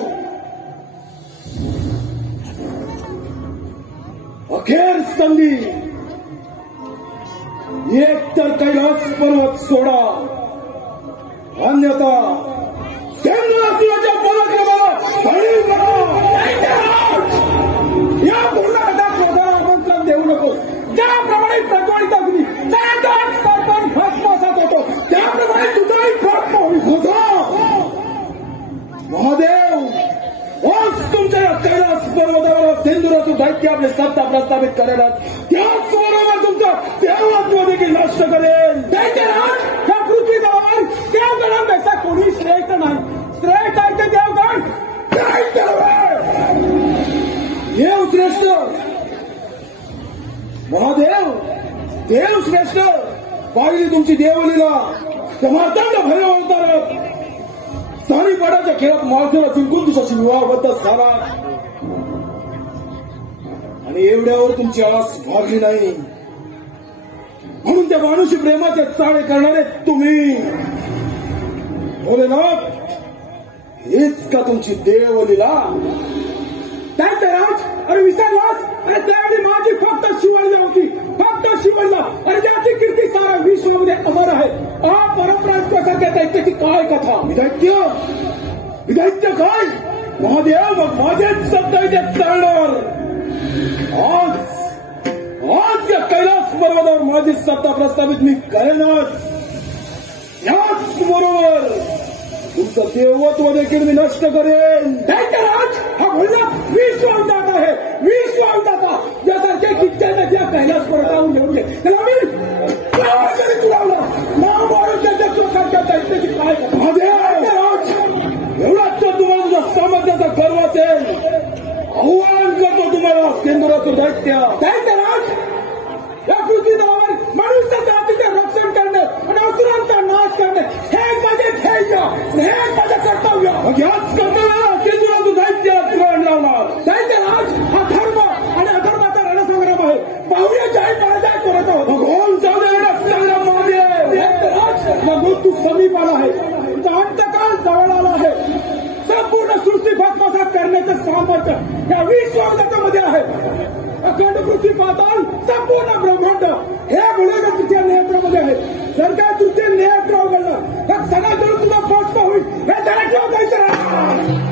अखेर संधी. एक तर कैलास पर्वत सोडा, अन्यथा दैत्य आपले सत्ता प्रस्थापित करायला त्याचबरोबर तुमचं देवत्व देखील नष्ट करेल. दैत्यराज, या पृथ्वीवर देवगणांपेक्षा कोणी श्रेष्ठ नाही. श्रेष्ठ आहे ते देवगण. देव श्रेष्ठ, महादेव देव श्रेष्ठ. पाहिली तुमची देवलीला मार्तांड भय अवतारात सारीपाडाच्या खेळात माणसाला जिंकून तुझ्याशी विवाहबद्ध झाला आणि एवढ्यावर तुमची आस भागली नाही म्हणून त्या माणूशी प्रेमाचे चाळे करणारे तुम्ही. भोलेनाथ, हेच का तुमची देवलीला? दैत्यराज, अरे विसरलास? अरे त्यावेळी माझी फक्त शिवळला होती, फक्त शिवळला. अरे त्याची कीर्ती सारा विश्वामध्ये अमर आहे. परंपरासारख्या दैत्याची काय कथा? विदैत्य विदैत्य काय? महादेव, मग माझेच सत्ता चालणार. आज या कैलास पर्वतावर माझी सत्ता प्रस्थापित मी करेनच. याच बरोबर तुमचं देवत्व देखील मी नष्ट करेन. दैत्यराज, हा बोलला विश्वासदाता आहे, विश्वासदाता. यासारख्या किच्च्यानं ज्या कैलास पर्वतावरून घेऊन गे त्याला मी तुलावलं नाव मारून त्याच्या सारख्या दैत्याची काय कथा? दैत्यराज, एवढाच तर तुम्हाला तुझ्या सामर्थ्याचा गर्व असेल. आव्हान करतो तुम्हाला सिंधुरासुर दैत्य. दैत्यराज, या पृथ्वीतलावर मनुष्य जातीचे रक्षण करणे आणि असुरांचा नाश करणे हे माझे ध्येय, हे माझे कर्तव्य. याच कर्तव्याला सिंधुरासुर दैत्य ग्रहण लावणार. दैत्यराज, हा धर्म आणि अधर्माचा रणसंग्राम आहे. पाहुणे जय पराजय करत आहोत. भगवान जाऊ संग्राम महादेव. दैत्यराज, मग तू समीप आला आहे, तुझा अंतकाल जवळ आला आहे. संपूर्ण सृष्टी भस्मसात करण्याचं सामर्थ्य या विश्वामध्ये आहे. अखंड पृथ्वी पाताल संपूर्ण ब्रह्मांड हे गुन्हेगार तुझ्या नियंत्रणामध्ये आहे. जर काय तुझे नियंत्रण उघडलं तर सगळ्याकडून तुझा भस्म होईल. हे त्याला ठेवायचं.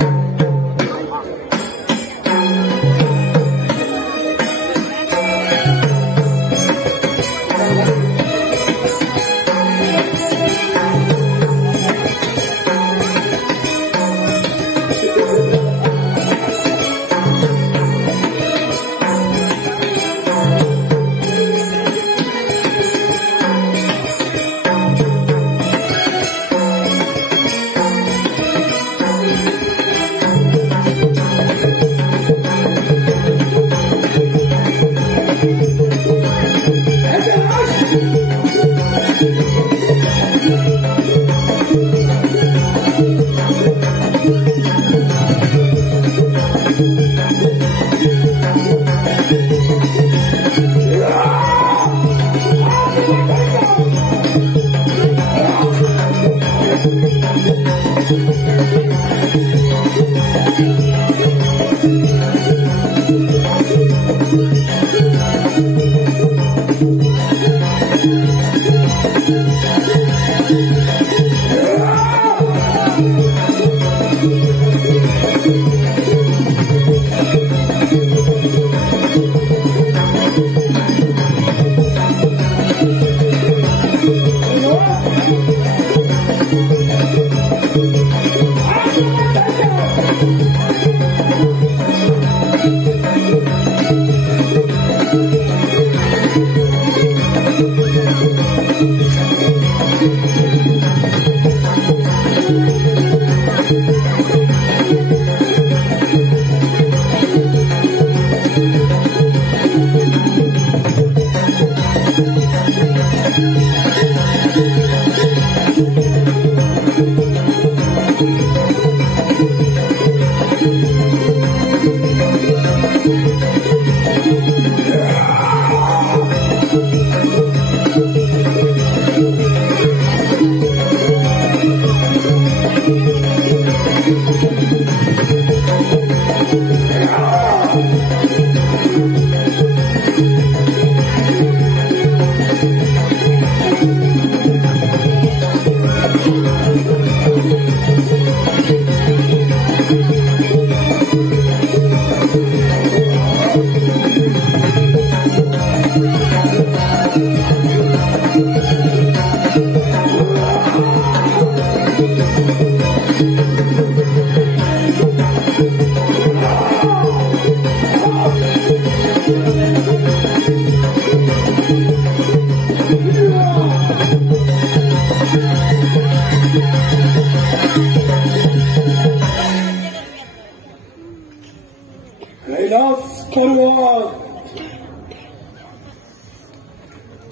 कैलास पर्वत,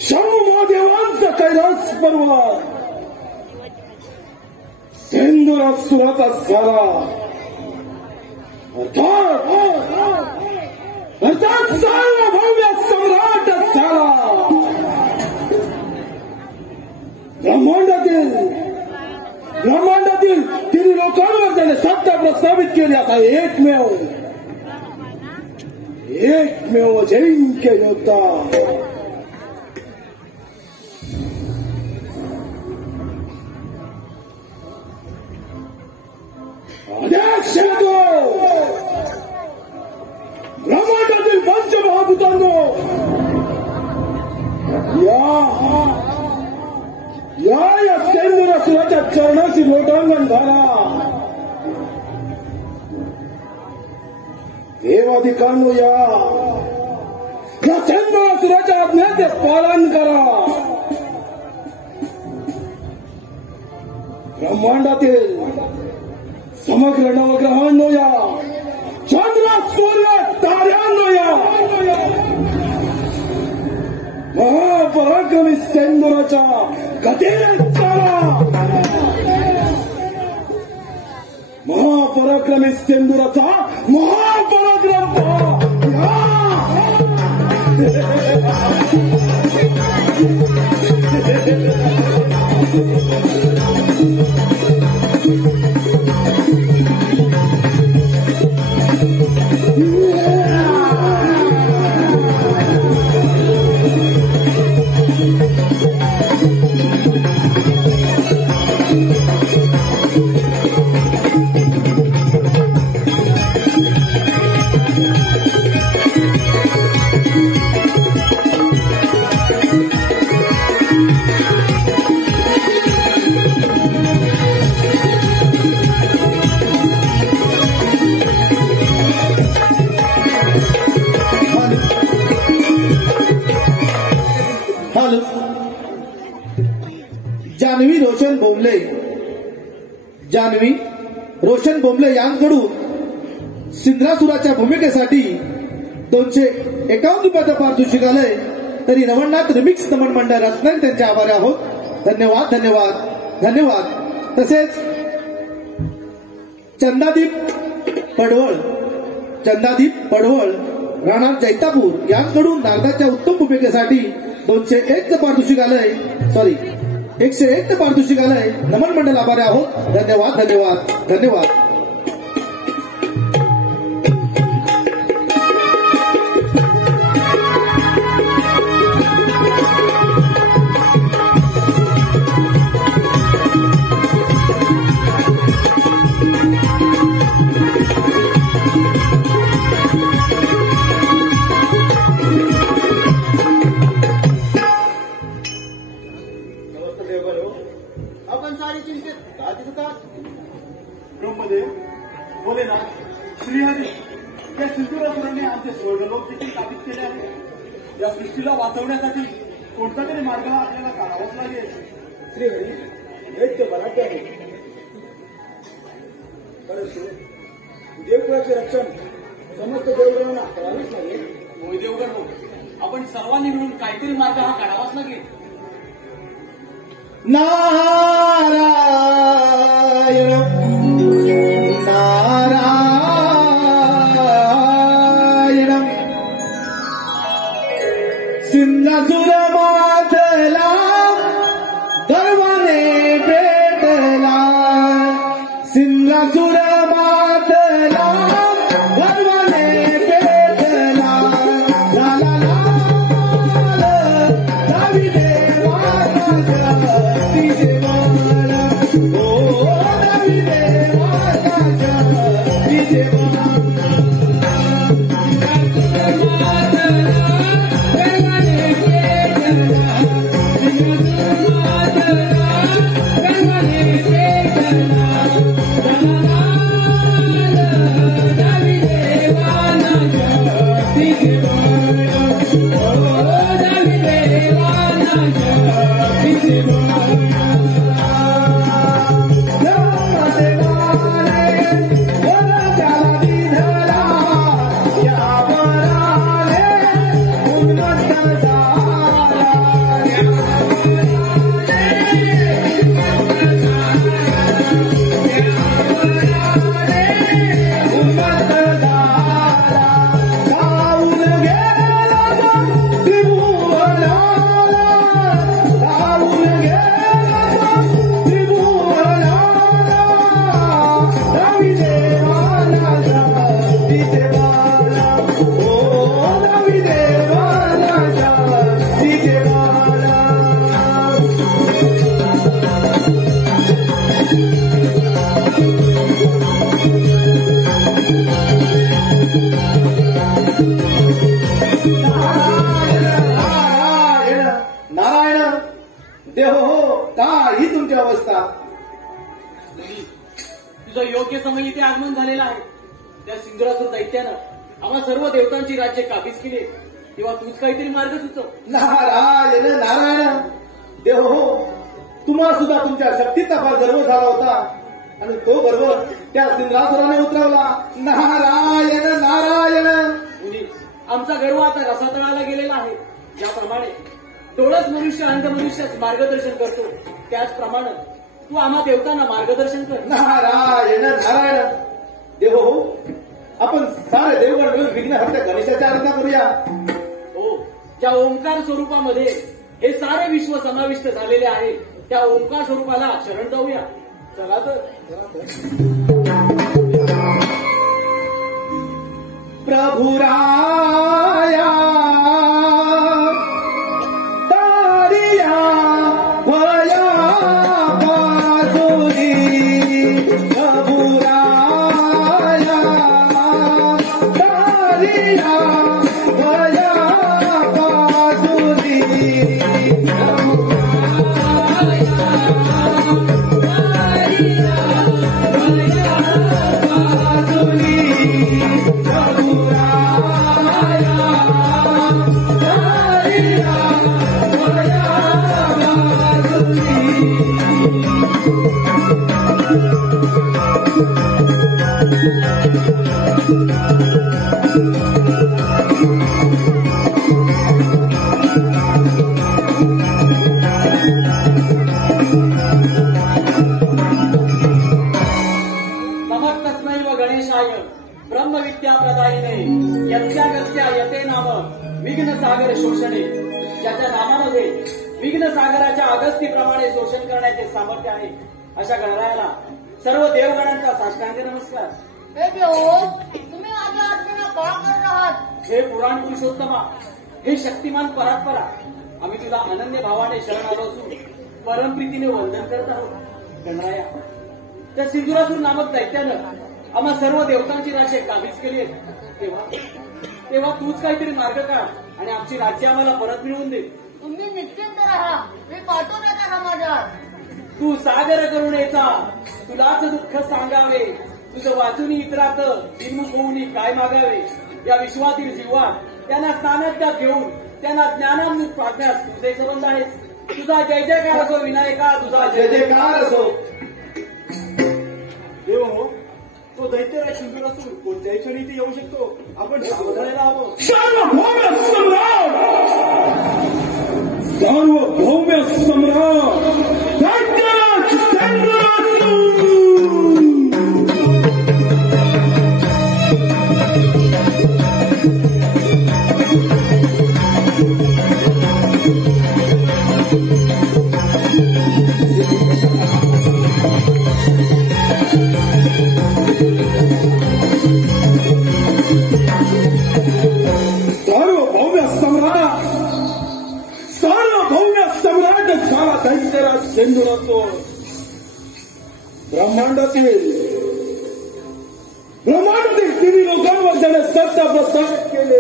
शंभू महादेवांचा कैलास पर्वत सेंदुरासुराचा झाला. अर्थात सार्वभौम्य सम्राट झाला. ब्रह्मांडातील तिन्ही लोकांवर त्याने सत्ता प्रस्थापित केली असा एकमेव अजिंक्य योद्धा. ब्रह्मांडातील पंचमहाभूतांनो, या सेंदुरासुराच्या चरणाशी लोटांगण घाला. देवाधिकांनो, या सेंदुरासुराच्या आज्ञेचे पालन करा. ब्रह्मांडातील समग्र नवग्रहांनो, या चंद्र सूर्य ताऱ्यांनो, या महापराक्रमी सेंदुराच्या गतीने चाला. महापराक्रमी सेंदुराचा महापराक्रम जान्हवी रोशन बोंबले यांकडून सिंद्रासुराच्या भूमिकेसाठी 251 रुपयाचं पारितोषिक आलंय. तरी रवणनाथ रिमिक्स नमन मंडळ रत्नागिरी त्यांचे आभारी आहोत. धन्यवाद धन्यवाद धन्यवाद. तसेच चंदादीप पडवळ राणा जैतापूर यांकडून नारदाच्या उत्तम भूमिकेसाठी 201चं पारितोषिक आलंय. 101चं पारितोषिक आलंय. नमन मंडळ आभारी आहोत. धन्यवाद धन्यवाद धन्यवाद. आपण सारी चिंतित का दिसतात? ब्रह्मदेव, भोलेनाथ, श्रीहरी या सिंधुरासुराने आमचे स्वर्गलोक देखील स्थापित केले आहे. या सृष्टीला वाचवण्यासाठी कोणता तरी मार्ग आपल्याला काढावाच लागेल. श्रीहरी दैत्य बलाढ्य आहे, परंतु देवकुळाचे रक्षण समस्त देवगणांना करावेच लागेल. होय देवगण हो, आपण सर्वांनी मिळून काहीतरी मार्ग हा काढावाच लागेल. नारायण नारायण सिंहासुर मातला गर्वाने पेटला. सिंहासुर मातला गर्वाने पेटला. लाला लाल दाविदे La la la तुझं योग्य समय इथे आगमन झालेलं आहे. त्या सिंधुरासुर दैत्यानं आम्हा सर्व देवतांची राज्य काबीज केली, तेव्हा तूच काहीतरी मार्ग सुचव. नारायण नारायण देव हो, तुम्हाला सुद्धा तुमच्या शक्तीचा फार गर्व झाला होता आणि तो गर्व त्या सिंधुरासुराने उतरवला. नारायण नारायण. मुनी, आमचा गर्व आता रसातळाला गेलेला आहे. ज्याप्रमाणे डोळस मनुष्य अंध मनुष्यास मार्गदर्शन करतो, त्याचप्रमाणे तू आम्हा देवतांना मार्गदर्शन कर. नारायण नारायण देव हो, आपण सारे देवगण मिळून विघ्नहर्त्या गणेशाची आराधना करूया. हो, ज्या ओंकार स्वरूपामध्ये हे सारे विश्व समाविष्ट झालेले आहे, त्या ओंकार स्वरूपाला शरण जाऊया. चला तर. प्रभुराया तारिया भया बाजुरी. प्रभुराया तारिया भया बाजुरी. विघ्नसागर शोषणे, ज्याच्या नामामध्ये विघ्नसागराच्या अगस्तीप्रमाणे शोषण करण्याचे सामर्थ्य आहे, अशा गणरायाला सर्व देवगणांचा साष्टांग नमस्कार. हे देव, तुम्ही माझ्या आज्ञेला का करत आहात? हे पुराण पुरुषोत्तमा, हे शक्तिमान परात्परा, आम्ही तुला अनन्य भावाने शरण आलो असून परमप्रीतीने वंदन करत आहोत. गणराया, त्या सिंधुरासुर नामक दैत्यानं आम्हा सर्व देवतांची राज्य काबीज केली आहेत, तेव्हा तूच काहीतरी मार्ग काढ आणि आमची राज्य आम्हाला परत मिळवून दे. तुम्ही निश्चिंत राहा, मी पाठवून येता समाजात. तू सागर करुणेचा, तुलाच दुःख सांगावे, तुझं वाचून इतरात विमुख होऊन काय मागावे. या विश्वातील जीवा त्यांना स्नानात घेऊन त्यांना ज्ञानामृत पाजण्यास तुझे संबंध आहे. तुझा जय जयकार असो विनायका, तुझा जय जयकार असो. देव हो, तो दैत्यराज सिंधुरासुर कोणत्याही क्षणी इथे येऊ शकतो, आपण सावधानाला हवं. सार्वभौम्य सम्राट, सार्वभौम्य सम्राट दैत्यराज सिंधुरासुर. सिंधुरासुर ब्रह्मांडातील तिन्ही लोकांवर त्याने सत्ता प्रस्थापित केले.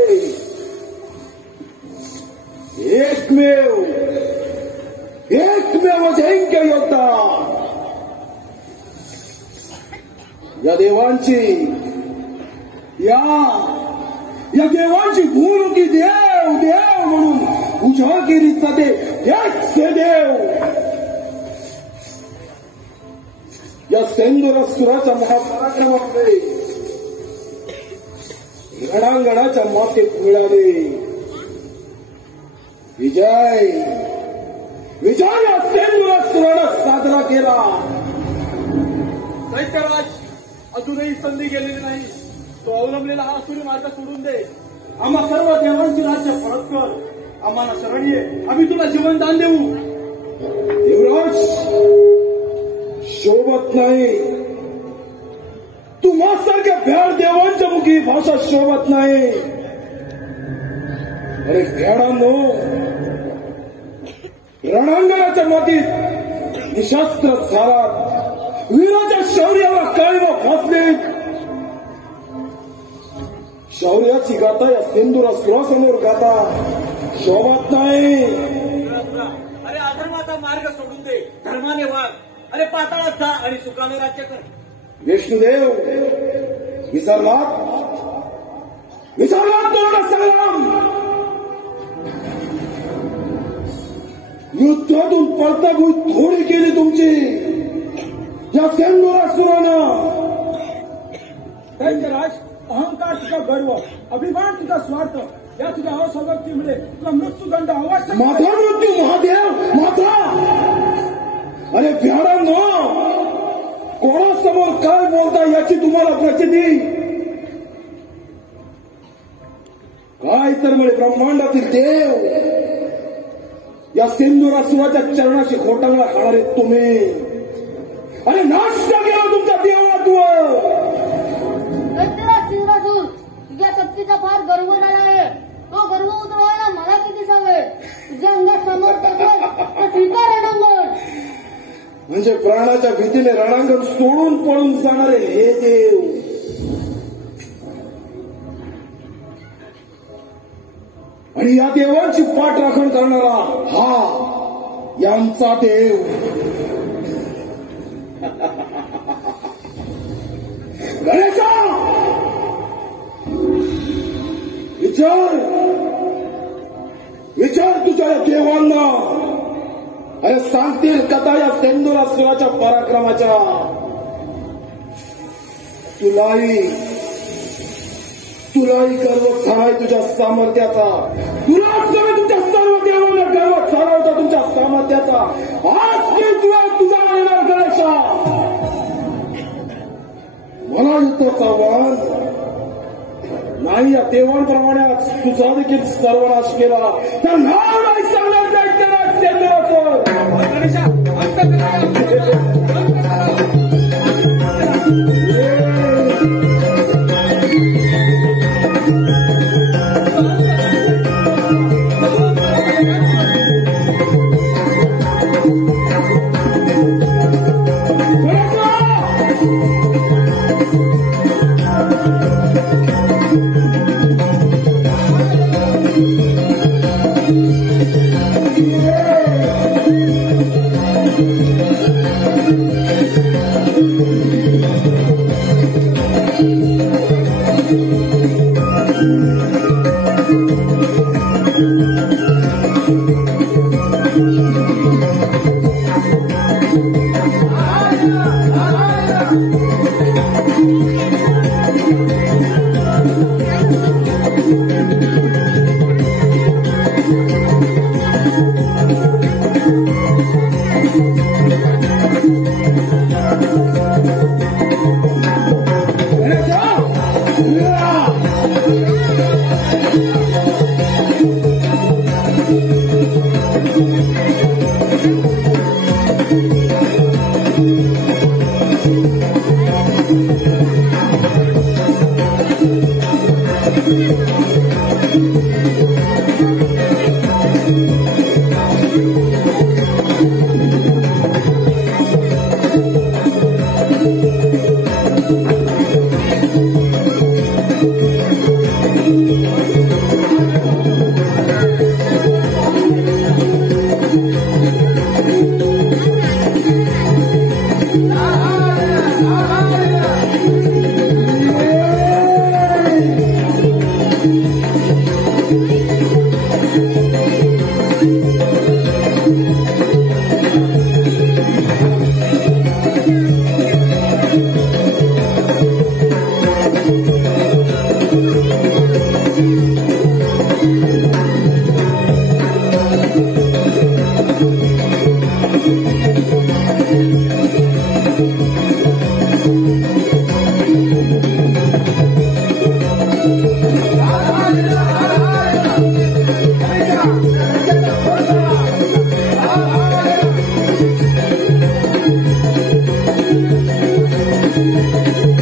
एकमेव अजिंक्य योद्धा. या देवांची भूमुखी देव म्हणून पूजा केली जाते. हेच देव या सिंधुरासुराच्या महापराक्रमामुळे रणांगणाच्या मातेत मिळाले. विजय या सिंधुरासुरानं साजरा केला. दैत्यराज, अजूनही संधी गेलेली नाही. तो अवलंबलेला हा असुरी मार्ग सोडून दे. आम्हा सर्व देवांची राज्य परत कर. आम्हाला शरण ये, आम्ही तुला जीवनदान देऊ. देवराज, शोभत नाही. तुम्हासारख्या भ्याड देवांच्या मुखी भाषा शोभत नाही. अरे भ्याडांनो, रणांगणाच्या मातीत निशस्त्र झालात. वीराच्या शौर्याला काळीमा फासली. शौर्याची गाथा या सिंधुरासुरासमोर गाथा शोभत नाही. अरे अधर्माचा मार्ग सोडून दे, धर्माने वाग. अरे पाताळात जा आणि सुखाने राज्य कर. विष्णुदेव विसरलात तोरणा संग्राम. युद्धातून पळताभूत थोडी केली तुमची या सेंदुरासुरानं. दैत्यराज, अहंकार तुझा गर्व, अभिमान तुझा स्वार्थ, या तुझ्या असमर्थतेमुळे तुला मृत्यूदंड आवश्यक. माझा मृत्यू महादेव माझा. अरे भ्याडांनो, कोणासमोर काय बोलता याची तुम्हाला प्रचिती काय? तर म्हणजे ब्रह्मांडातील देव या सिंधुरासुराच्या चरणाशी खोटांगला खाणारे तुम्ही. अरे नाश का केला तुमच्या देवत्व. दैत्यराज सिंहासूर, तुझ्या शक्तीचा फार गर्व झाला आहे. तो गर्व उतरवायला मला किती सांगेल. तुझ्या अंगात सामर्थ्य असेल तर स्वीकार रणांगण. म्हणजे प्राणाच्या भीतीने रणांगण सोडून पळून जाणारे हे देव. आणि या देवांची पाठराखण करणारा हा यांचा देव. गणेशा, विचार तुझ्या देवांना. अरे सांगतील कथा या सेंदुरासुराच्या पराक्रमाच्या. तुलाही गर्व झालाय तुझ्या सामर्थ्याचा. तुलाच नव्हे तुमच्या सर्व देवांना गर्व झाला होता तुमच्या सामर्थ्याचा. आज मी तुझा येणार गणेशा. मला युद्धाचा वाण नाही. या देवांप्रमाणे आज तुझा देखील सर्वनाश केला तर नाव नाही सांगणार दैत्यराज सेंदुरासुर. गणेशा, अंत करा. Thank you.